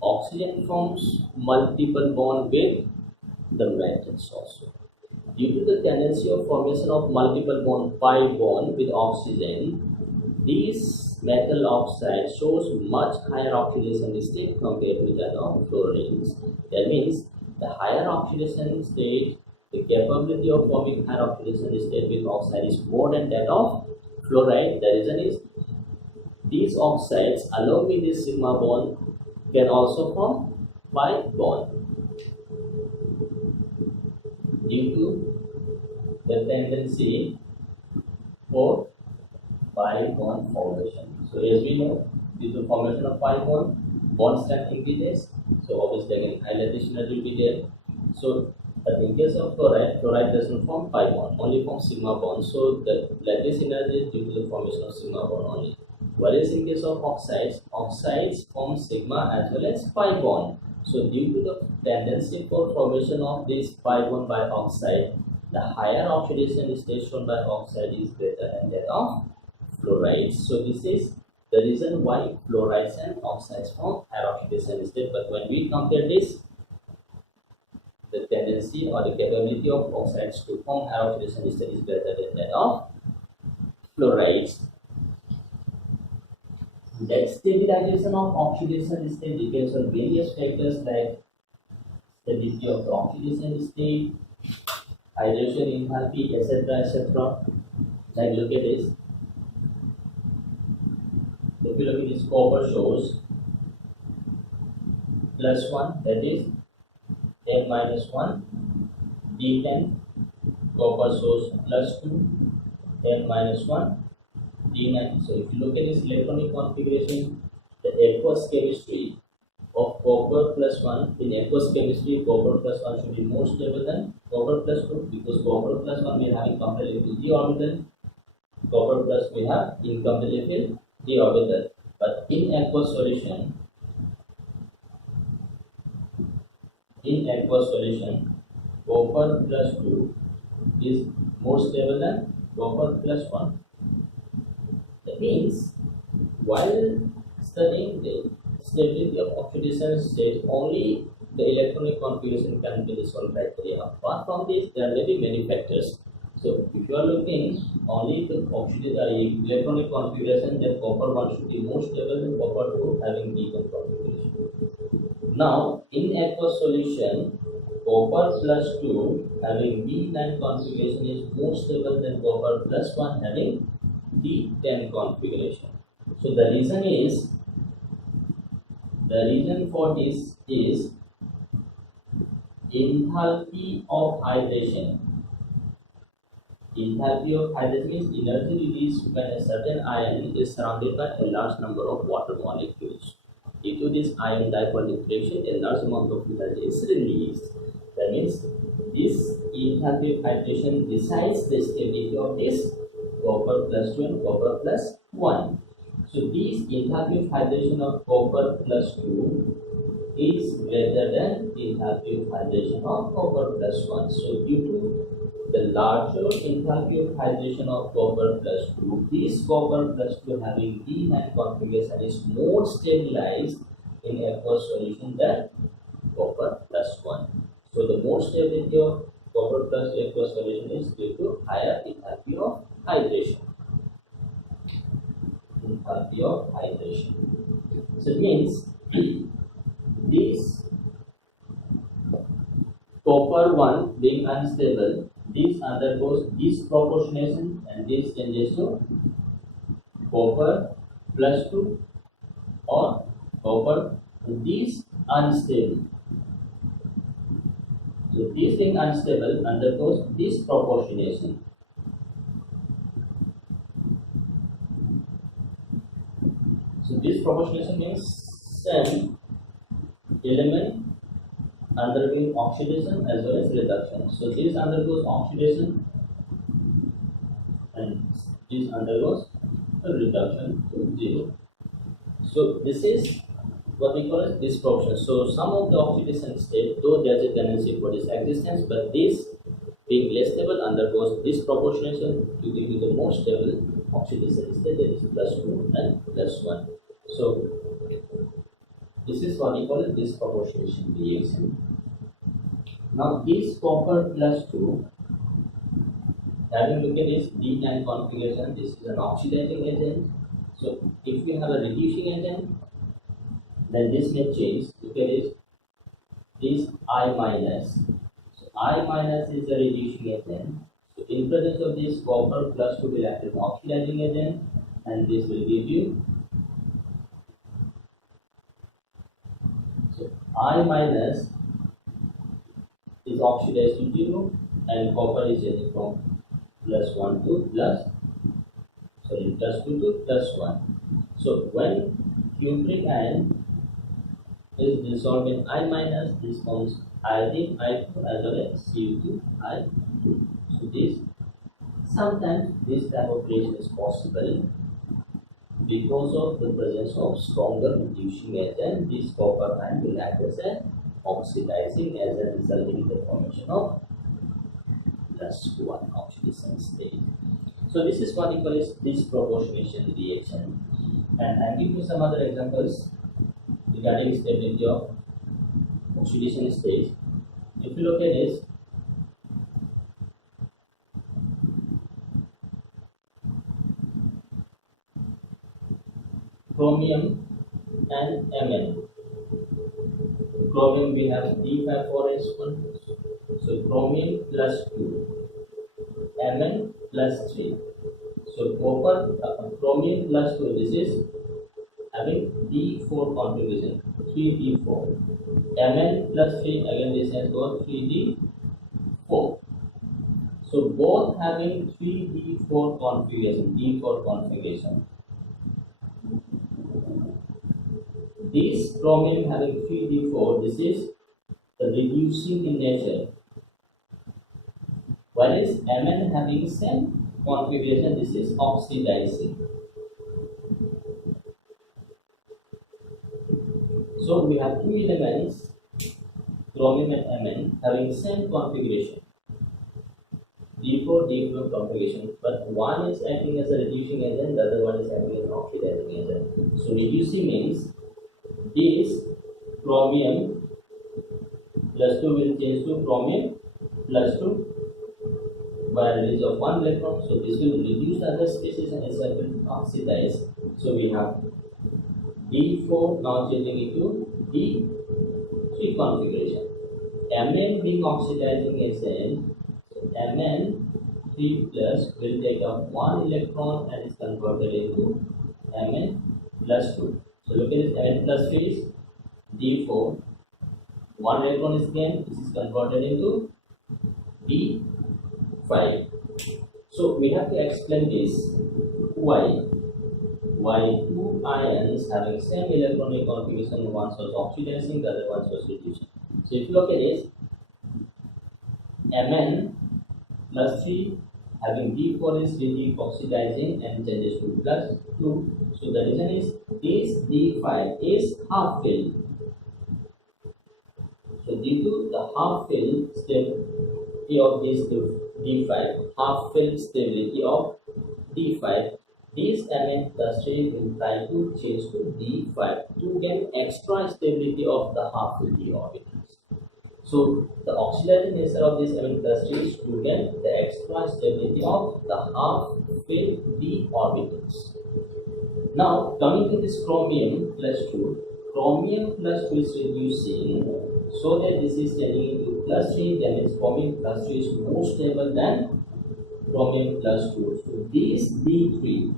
oxygen forms multiple bond with the metals also. Due to the tendency of formation of multiple bond, pi bond with oxygen, these metal oxide shows much higher oxidation state compared to that of fluorines. That means the higher oxidation state the capability of forming higher oxidation state with oxide is more than that of fluoride. The reason is these oxides along with this sigma bond can also form pi bond due to the tendency for pi bond formation. So as we know, due to formation of pi bond strength increases. So obviously again ionization energy will be there. So but in case of fluoride doesn't form pi bond, only forms sigma bond. So the lattice energy is due to the formation of sigma bond only. Whereas in case of oxides form sigma as well as pi bond. So due to the tendency for formation of this pi bond by oxide, the higher oxidation state shown by oxide is greater than that of fluorides. So this is the reason why fluorides and oxides form higher oxidation state. But when we compare this, the tendency or the capability of oxides to form higher oxidation state is greater than that of fluorides. That stabilization of oxidation state depends on various factors like stability of the oxidation state, hydration enthalpy, etc. etc. Like look at this. If you look at this, copper shows +1, that is N minus 1, D10, copper shows +2, N minus 1, D9. So if you look at this electronic configuration, the aqueous chemistry of copper +1, in aqueous chemistry, copper +1 should be more stable than copper +2 because copper +1 we have incompatible with d orbital, copper plus we have incompatible with d orbital. But in aqueous solution, copper +2 is more stable than copper +1. That means, while studying the stability of oxidation state, only the electronic configuration can be the sole criteria. Apart from this, there may be many factors. So, if you are looking only the electronic configuration, then copper 1 should be more stable than copper 2 having D10 configuration. Now, in aqueous solution, copper +2 having D9 configuration is more stable than copper +1 having D10 configuration. So the reason for this is enthalpy of hydration. Enthalpy of hydration is energy released when a certain ion is surrounded by a large number of water molecules. Due to this ion dipole interaction, a large amount of energy is released. That means this enthalpy of hydration decides the stability of this copper +2 and copper +1. So this enthalpy of hydration of copper +2 is greater than the enthalpy of hydration of copper +1. So due to the larger enthalpy of hydration of copper +2, this copper +2 having D9 configuration is more stabilized in aqueous solution than copper +1. So the more stability of copper plus aqueous solution is due to higher enthalpy of hydration. Enthalpy of hydration. So it means this copper 1 being unstable, this undergoes disproportionation and this changes to copper +2 or copper, this unstable. So this thing unstable undergoes disproportionation. So disproportionation means same element undergoing oxidation as well as reduction. So this undergoes oxidation and this undergoes a reduction to 0. So this is what we call as disproportion. So some of the oxidation state, though there is a tendency for this existence, but this being less stable undergoes disproportionation to give you the more stable oxidation state, that is +2 and +1. So this is what we call a disproportionation reaction. Now this copper +2, having look at this D9 configuration, this is an oxidating agent. So if we have a reducing agent, then this may change. Look at this I minus. So I minus is a reducing agent. So in presence of this, copper plus 2 will act as oxidizing agent, and this will give you, so I minus is oxidized to 0, and copper is changing from plus 1 to plus, sorry, plus 2 to plus 1. So when cupric ion is dissolved in I minus, this forms iodine I2 as well as Cu2 I2. So this, sometimes this type of reaction is possible because of the presence of stronger reducing agent. This copper ion will act as an oxidizing agent, resulting in the formation of plus 1 oxidation state. So this is what we call as disproportionation reaction. And I'm giving you some other examples regarding stability of oxidation states. If you look at this, chromium and Mn. Chromium we have D5 4s1, so chromium plus 2, Mn plus 3. So copper, chromium plus 2, this is having D4 configuration, 3D4. Mn plus 3, again this has got 3D4. So both having 3D4 configuration, D4 configuration. This chromium having 3D4, this is the reducing in nature. Whereas Mn having same configuration, this is oxidizing. So we have two elements, chromium and Mn, having same configuration, D4, D4 configuration, but one is acting as a reducing agent, the other one is acting as an oxidizing agent. So reducing means this chromium plus 2 will change to chromium plus 2 by release of one electron. So this will reduce the other species and it will oxidize. So we have D4 now changing into D3 configuration. Mn being oxidizing agent, so Mn3 plus will take up one electron and is converted into Mn plus 2. So look at this, Mn plus 3 is D4. One electron is gained, this is converted into D5. So we have to explain this. Why two ions having same electronic configuration, one was oxidizing, the other one was reducing. So if you look at this, Mn plus 3 having D4 is really oxidizing and changes to plus 2. So the reason is this D5 is half filled. So due to the half filled stability of this D5, half filled stability of D5, this Mn plus 3 will try to change to D5 to get extra stability of the half filled d orbitals. So the oxidizing nature of this Mn plus 3 is to get the extra stability of the half filled d orbitals. Now coming to this chromium plus 2, chromium plus 2 is reducing, so that this is changing into plus 3, that means chromium plus 3 is more stable than chromium plus 2. So this D3,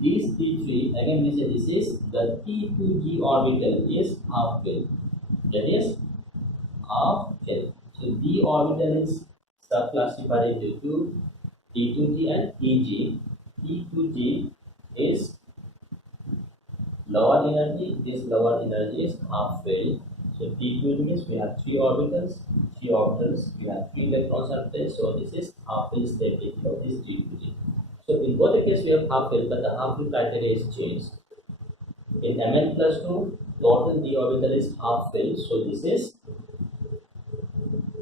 again we say this is the T2G orbital is half filled, that is half filled. So D orbital is subclassified into two, T2G and TG. T2G is lower energy, this lower energy is half filled. So T2 means we have three orbitals, we have 3 electrons are placed, so this is half filled stability of this T2G. So in both the cases we have half filled, but the half filled criteria is changed. In Mn plus 2, total d orbital is half filled, so this is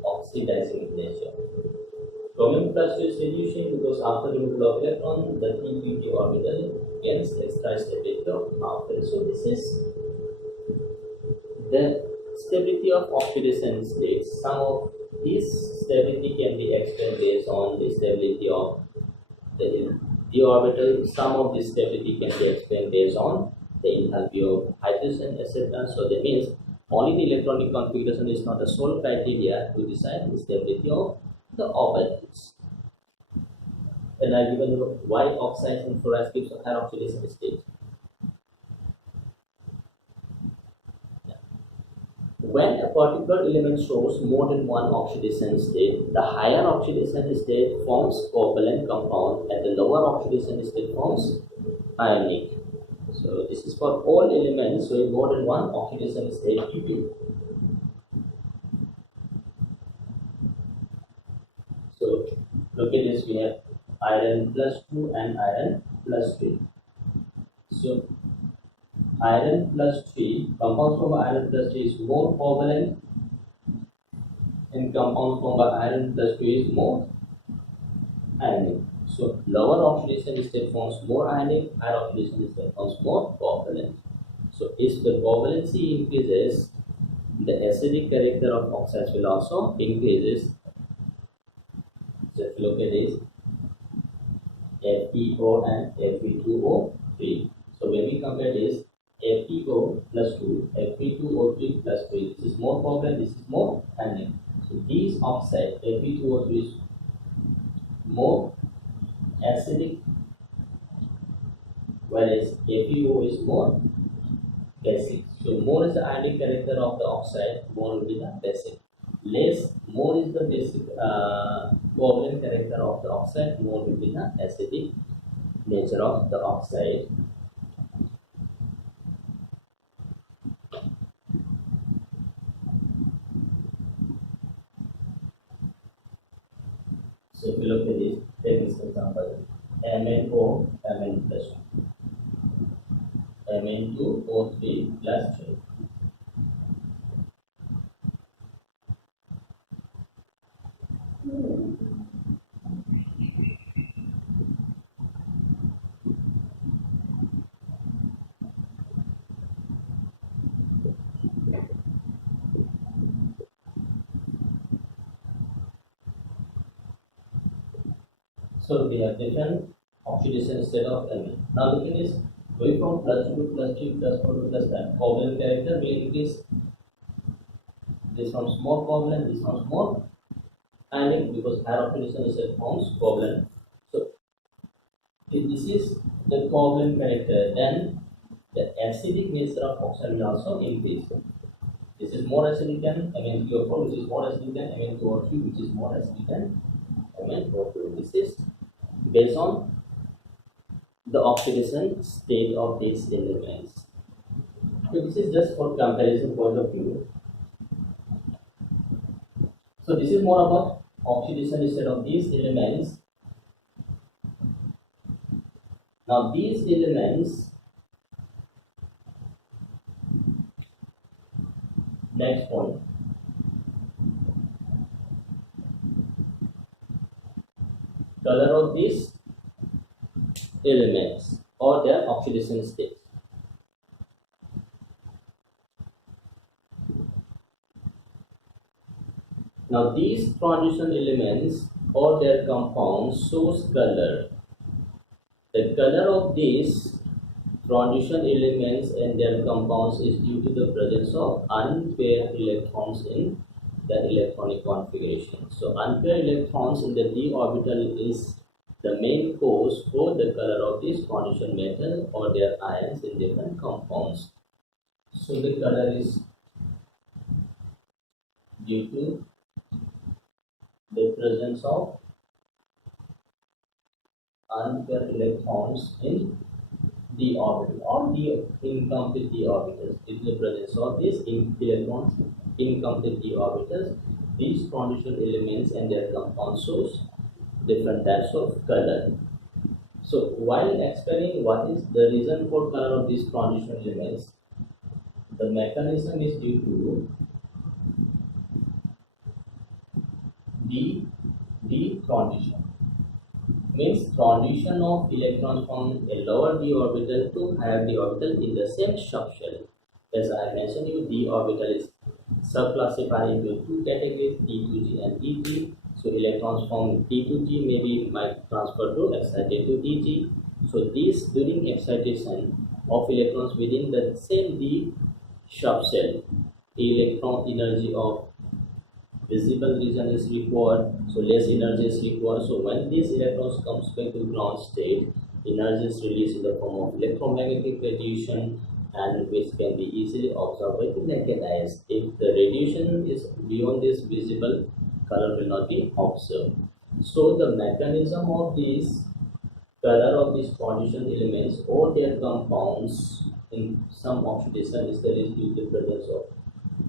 oxidizing in nature. Chromium plus 2 is reducing because after removal of electron, the T2G orbital gains extra stability of half filled. So this is the stability of oxidation states. Some of this stability can be explained based on the stability of the d orbital. Some of this stability can be explained based on the enthalpy of hydrogen, etc. So that means Only the electronic configuration is not the sole criteria to decide the stability of the orbitals. And I given you why oxides and fluorides gives a higher oxidation state. When a particular element shows more than one oxidation state, the higher oxidation state forms covalent compound and the lower oxidation state forms ionic. So this is for all elements with more than one oxidation state. So look at this, we have iron plus 2 and iron plus 3. So iron plus 3, compounds from iron plus 3 is more covalent and compound from iron plus 2 is more ionic. So lower oxidation state forms more ionic, higher oxidation state forms more covalent. So if the covalency increases, the acidic character of oxides will also increases. So if you look at this, FeO and Fe2O3. So when we compare this, FeO plus 2, Fe2O3 plus 3, this is more covalent, this is more ionic. So these oxides, Fe2O3 is more acidic, whereas FeO is more basic. So more is the ionic character of the oxide, more will be the basic. More is the basic covalent character of the oxide, more will be the acidic nature of the oxide. So if you look at this, take this example, MnO, Mn plus 2, Mn2O3 plus 3. So we have different oxidation state of Mn. Now look at this, going from plus 2 to plus 3 plus 4 to plus 5, covalent character will increase. This one's more covalent, this one's more ionic because higher oxidation state forms covalent. So if this is the covalent character, then the acidic nature of oxide will also increase. This is more acidic than Mn2O4, which is more acidic than Mn2O3, which is more acidic than Mn2O2. This is based on the oxidation state of these elements. So this is just for comparison point of view. So this is more about oxidation state of these elements. Now these elements, next point, color of these elements or their oxidation states. Now these transition elements or their compounds shows color. The color of these transition elements and their compounds is due to the presence of unpaired electrons in the electronic configuration. So unpaired electrons in the d orbital is the main cause for the color of these transition metals or their ions in different compounds. So the color is due to the presence of unpaired electrons in d orbital or d incomplete d orbitals. Due to the presence of these electrons incomplete d orbitals, these transition elements and their compounds shows different types of color. So while explaining what is the reason for color of these transition elements, the mechanism is due to d transition. Means transition of electron from a lower d orbital to higher d orbital in the same subshell. As I mentioned you, d orbital is subclassified into two categories, D2G and DG. So electrons from D to G might transfer to excited to DG. So these during excitation of electrons within the same d subshell, electron energy of visible region is required, so less energy is required. So when these electrons comes back to ground state, energy is released in the form of electromagnetic radiation, and which can be easily observed by the naked eyes. If the radiation is beyond this visible, color will not be observed. So the mechanism of this color of these transition elements or their compounds in some oxidation is due to the presence of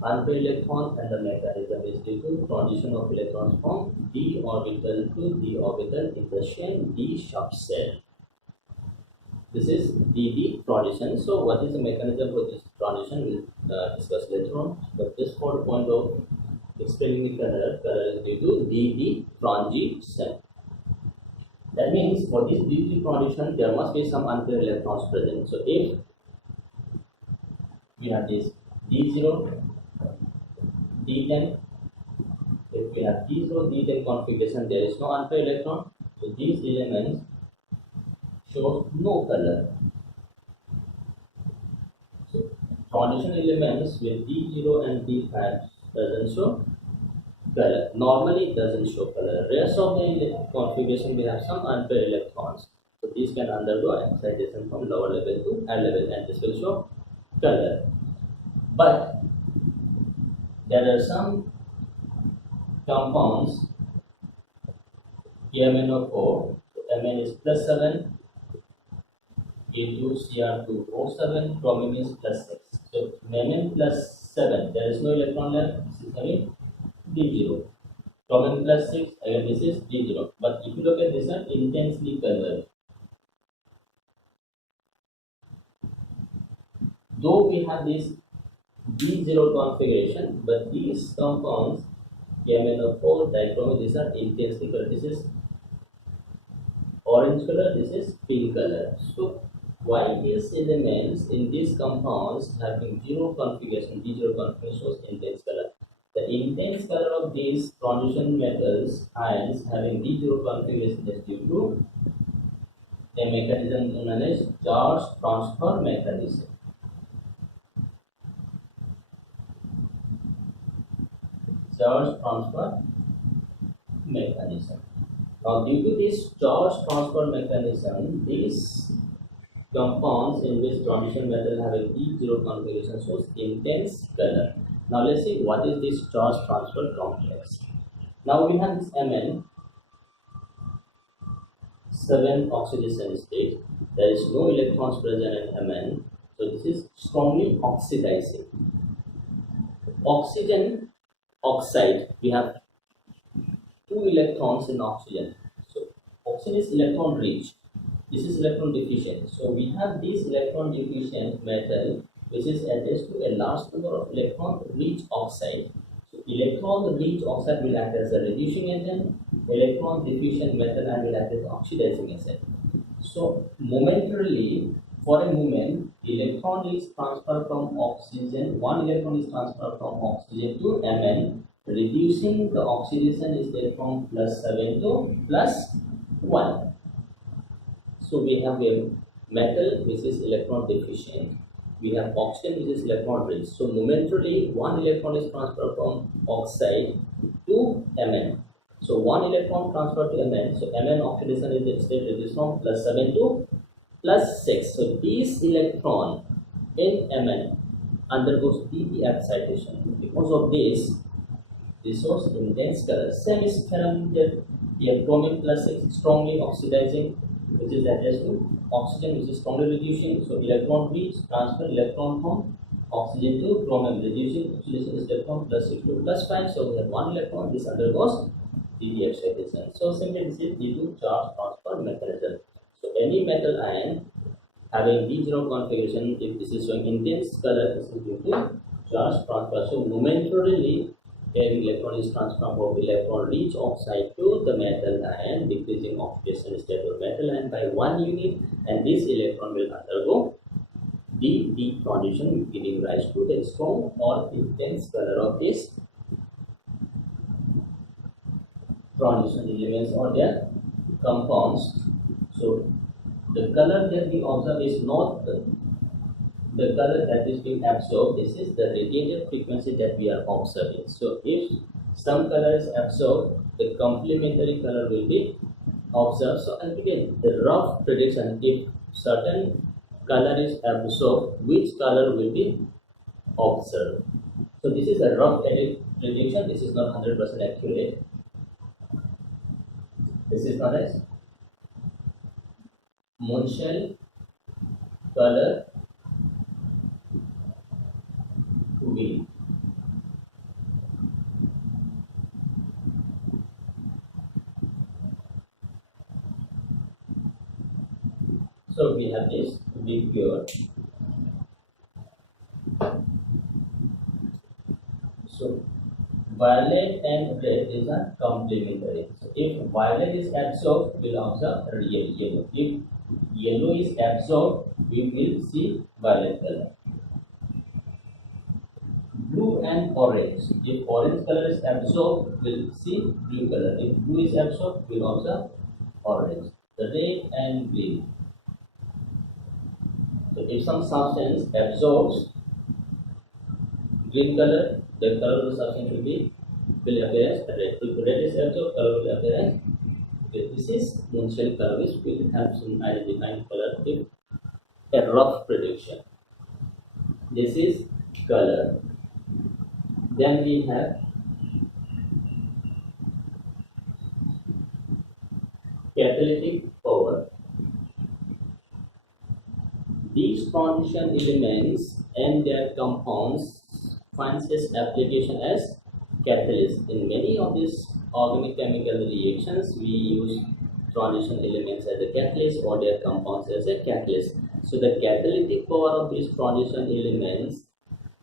unpaired electron, and the mechanism is due to transition of electrons from d orbital to d orbital in the shell d subshell. This is dd transition. So what is the mechanism for this transition? We'll discuss later on. But just for the point of explaining the color is due to dd transition. That means for this dd transition, there must be some unpaired electrons present. So if we have this d0, d10, if we have d0, d10 configuration, there is no unpaired electron. So these elements show no color. So transition elements with d0 and d5 doesn't show color. Normally it doesn't show color. Rest of the configuration will have some unpaired electrons. So these can undergo excitation from lower level to higher level, and this will show color. But there are some compounds MnO4, so Mn is plus 7, K2Cr2O7, chromium is plus 6. So Mn plus 7, there is no electron left, this is having D0. Chromium plus 6, again this is D0. But if you look at this one, intensely colored. Though we have this D0 configuration, but these compounds MnO4, dichromium, these are intensely colored. This is orange color, this is pink color. So why these elements in these compounds having zero configuration, D0 configuration shows intense color? The intense color of these transition metals ions having D0 configuration is due to a mechanism known as charge transfer mechanism. Charge transfer mechanism. Now, due to this charge transfer mechanism, these compounds in which transition metal have a D0 configuration shows intense color. Now, let's see what is this charge transfer complex. Now, we have this Mn, 7 oxidation state. There is no electrons present in Mn, so this is strongly oxidizing. Oxygen oxide, we have 2 electrons in oxygen. So oxygen is electron rich. This is electron deficient. So we have this electron deficient metal which is attached to a large number of electron rich oxide. So electron rich oxide will act as a reducing agent, electron deficient metal and will act as oxidizing agent. So momentarily, for a moment, electron is transferred from oxygen, one electron is transferred from oxygen to Mn, reducing the oxidation state from plus 7 to plus 1. So we have a metal which is electron deficient, we have oxygen which is electron rich. So momentarily, one electron is transferred from oxide to Mn. So one electron transferred to Mn, so Mn oxidation is the state reduced from plus 7 to plus 6. So this electron in Mn undergoes deep excitation. Because of this shows intense color. Same is phenomenon we have chromium plus 6 strongly oxidizing, which is attached to oxygen, which is strongly reducing. So electron rich transfer electron from oxygen to chromium, reducing oxidation state from plus 6 to plus 5. So we have one electron, this undergoes DD excitation. So simply this is due to charge transfer mechanism. So any metal ion having D0 configuration, if this is showing intense color, this is due to charge transfer. So momentarily, an electron is transferred from electron rich oxide to the metal ion, decreasing oxidation state of metal ion by 1 unit, and this electron will undergo DD transition, giving rise to the strong or intense color of this transition elements or their compounds. So the color that we observe is not the color that is being absorbed, this is the radiated frequency that we are observing. So if some color is absorbed, the complementary color will be observed. So and again, the rough prediction, if certain color is absorbed, which color will be observed. So this is a rough prediction. This is not 100% accurate. This is known as moonshell color wheel. So we have this to be pure. So violet and red is a complementary. So if violet is absorbed, we will observe yellow. If yellow is absorbed, we will see violet color. Blue and orange. If orange color is absorbed, we will see blue color. If blue is absorbed, we will observe orange. The red and green. So if some substance absorbs green color, the color of the substance will appear as red. If red is absorbed, color will appear as red. This is moonshell color, which will help in identifying color with a rough prediction. This is color. Then we have catalytic power. These transition elements and their compounds finds its application as catalyst. In many of these organic chemical reactions, we use transition elements as a catalyst or their compounds as a catalyst. So the catalytic power of these transition elements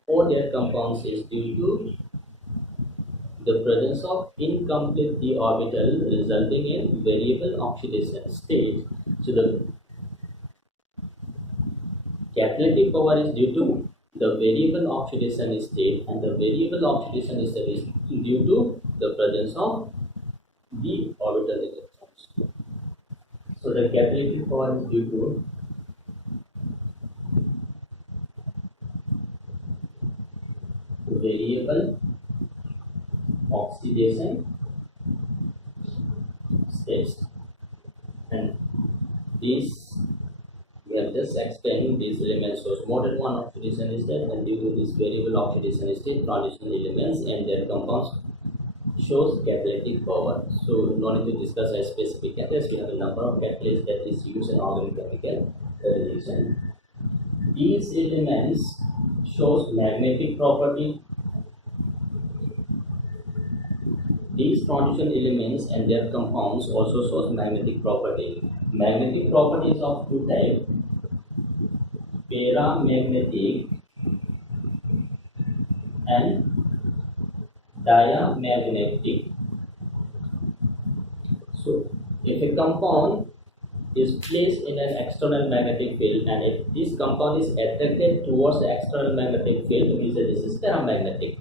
or their compounds is due to the presence of incomplete d orbital resulting in variable oxidation state. So the catalytic power is due to the variable oxidation state, and the variable oxidation state is due to the presence of d orbital electrons. So the catalytic power is due to variable oxidation states, and these we have just explained these elements shows more than one oxidation state, and due to this variable oxidation state, transition elements and their compounds shows catalytic power. So no need to discuss a specific catalyst. We have a number of catalysts that is used in organic chemical reaction. These elements shows magnetic property. These transition elements and their compounds also shows magnetic property. Magnetic property is of two types: paramagnetic and diamagnetic. So if a compound is placed in an external magnetic field, and if this compound is attracted towards the external magnetic field, we say this is paramagnetic.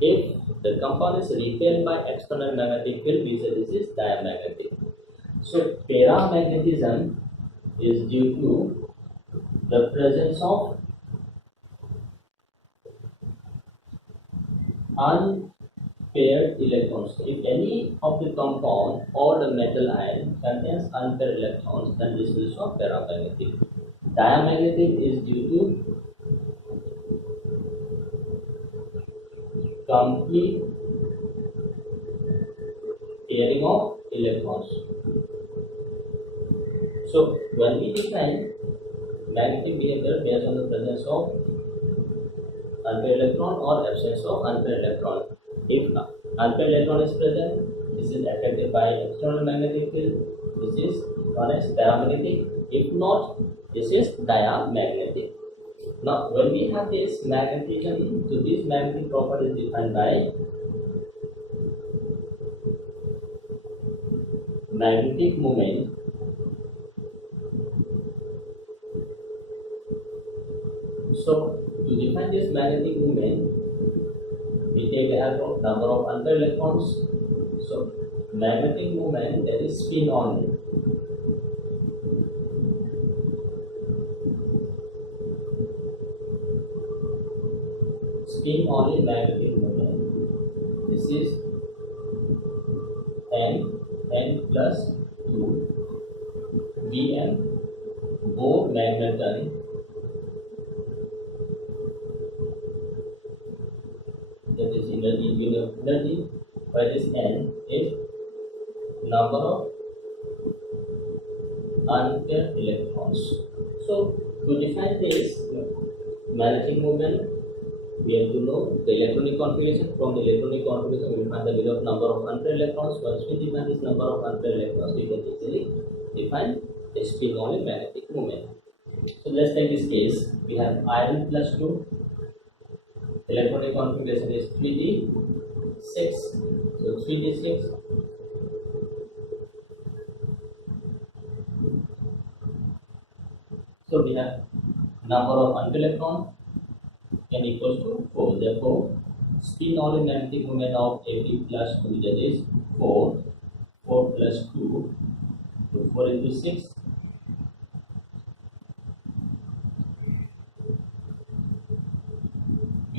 If the compound is repelled by external magnetic field, we say this is diamagnetic. So paramagnetism is due to the presence of unpaired electrons. If any of the compound or the metal ion contains unpaired electrons, then this will show paramagnetic. Diamagnetic is due to complete pairing of electrons. So when we define magnetic behavior based on the presence of unpaired electron or absence of unpaired electron, if unpaired electron is present, this is attracted by external magnetic field, this is known as paramagnetic. If not, this is diamagnetic. Now when we have this magnetism, so this magnetic property is defined by magnetic moment So to define this magnetic moment, we take the help of number of unpaired electrons. So magnetic moment, that is spin only. spin only magnetic moment. This is n plus 2 Vm Bohr magneton. That is energy, unit of energy, where this n is number of unpaired electrons. So to define this magnetic moment, we have to know the electronic configuration. From the electronic configuration, we will find the value of number of unpaired electrons. Once we define this number of unpaired electrons, we can easily define the spin only magnetic moment. So let's take this case. We have iron plus 2. Electronic configuration is 3d6. So 3d6. So we have number of unpaired electrons n equals to 4. Therefore, spin only magnetic moment of Fe plus 2, that is 4. 4 plus 2, so 4 into 6. P.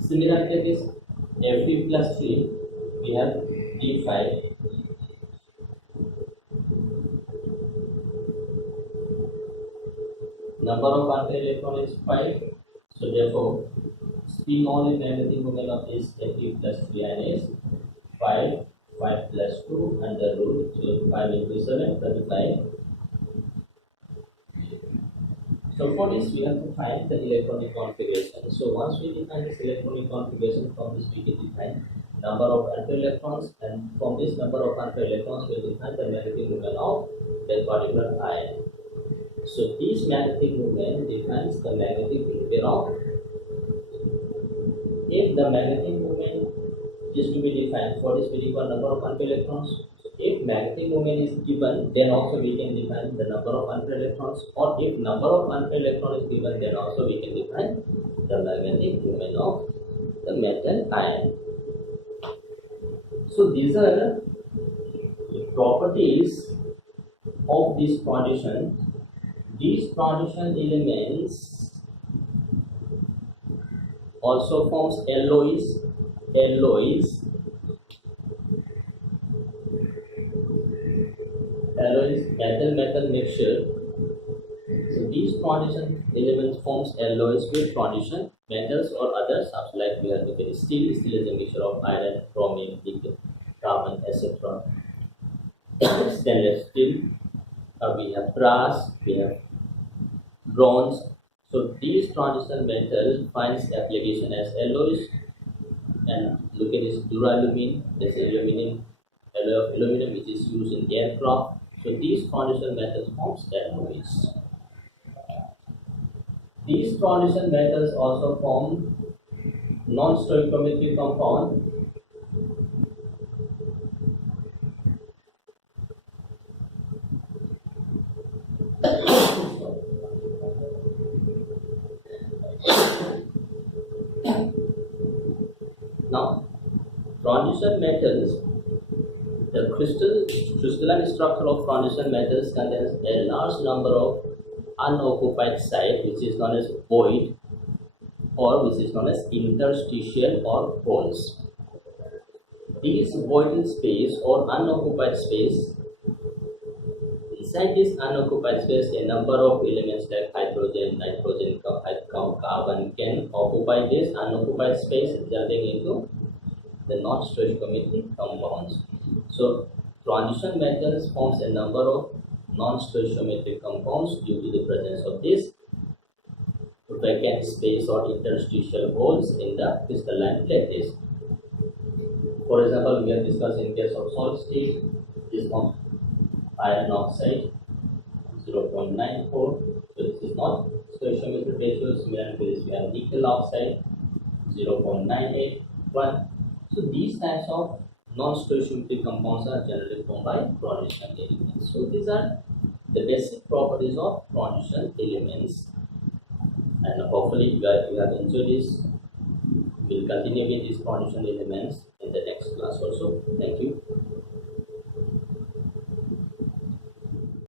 Similarly, this Fe plus 3, we have D5. Number of unpaired electrons is 5. So therefore, spin only magnetic moment of this Fe plus 3 ion is 5. 5 plus 2 under root, so 5 into 7, 35. So for this, we have to find the electronic configuration. So once we define this electronic configuration, from this we can define number of unpaired electrons, and from this number of unpaired electrons, we define the magnetic moment of that particular ion. So this magnetic moment defines the magnetic behavior of. If the magnetic moment is to be defined, for this we require number of unpaired electrons. If magnetic moment is given, then also we can define the number of unpaired electrons, or if number of unpaired electrons is given, then also we can define the magnetic moment of the metal ion. So these are the properties of this transition. These transition elements also forms alloys, metal mixture. So these transition elements forms alloys with transition metals or other substances, like we have the steel. Steel is a mixture of iron, chromium, nickel, carbon, etc. Stainless steel. We have brass, we have bronze. So these transition metals finds application as alloys. And look at this duralumin. This is alloy of aluminum, which is used in aircraft. So these transition metals forms alloys. These transition metals also form non-stoichiometric compound. Now, transition metals, the crystalline structure of transition metals contains a large number of unoccupied sites, which is known as void, or which is known as interstitial or holes. These void space or unoccupied space, inside this unoccupied space, a number of elements like hydrogen, nitrogen, carbon can occupy this unoccupied space, resulting into the non-stoichiometric compounds. So transition metals forms a number of non-stoichiometric compounds due to the presence of this vacant space or interstitial holes in the crystalline lattice. For example, we have discussed in case of salt steel, this one iron oxide 0.94. So this is not stoichiometric ratio. Similar to this, we have nickel oxide 0.981. So these types of non-stoichiometric compounds are generally formed by transition elements. So these are the basic properties of transition elements. And hopefully you have enjoyed this. We'll continue with these transition elements in the next class also. Thank you.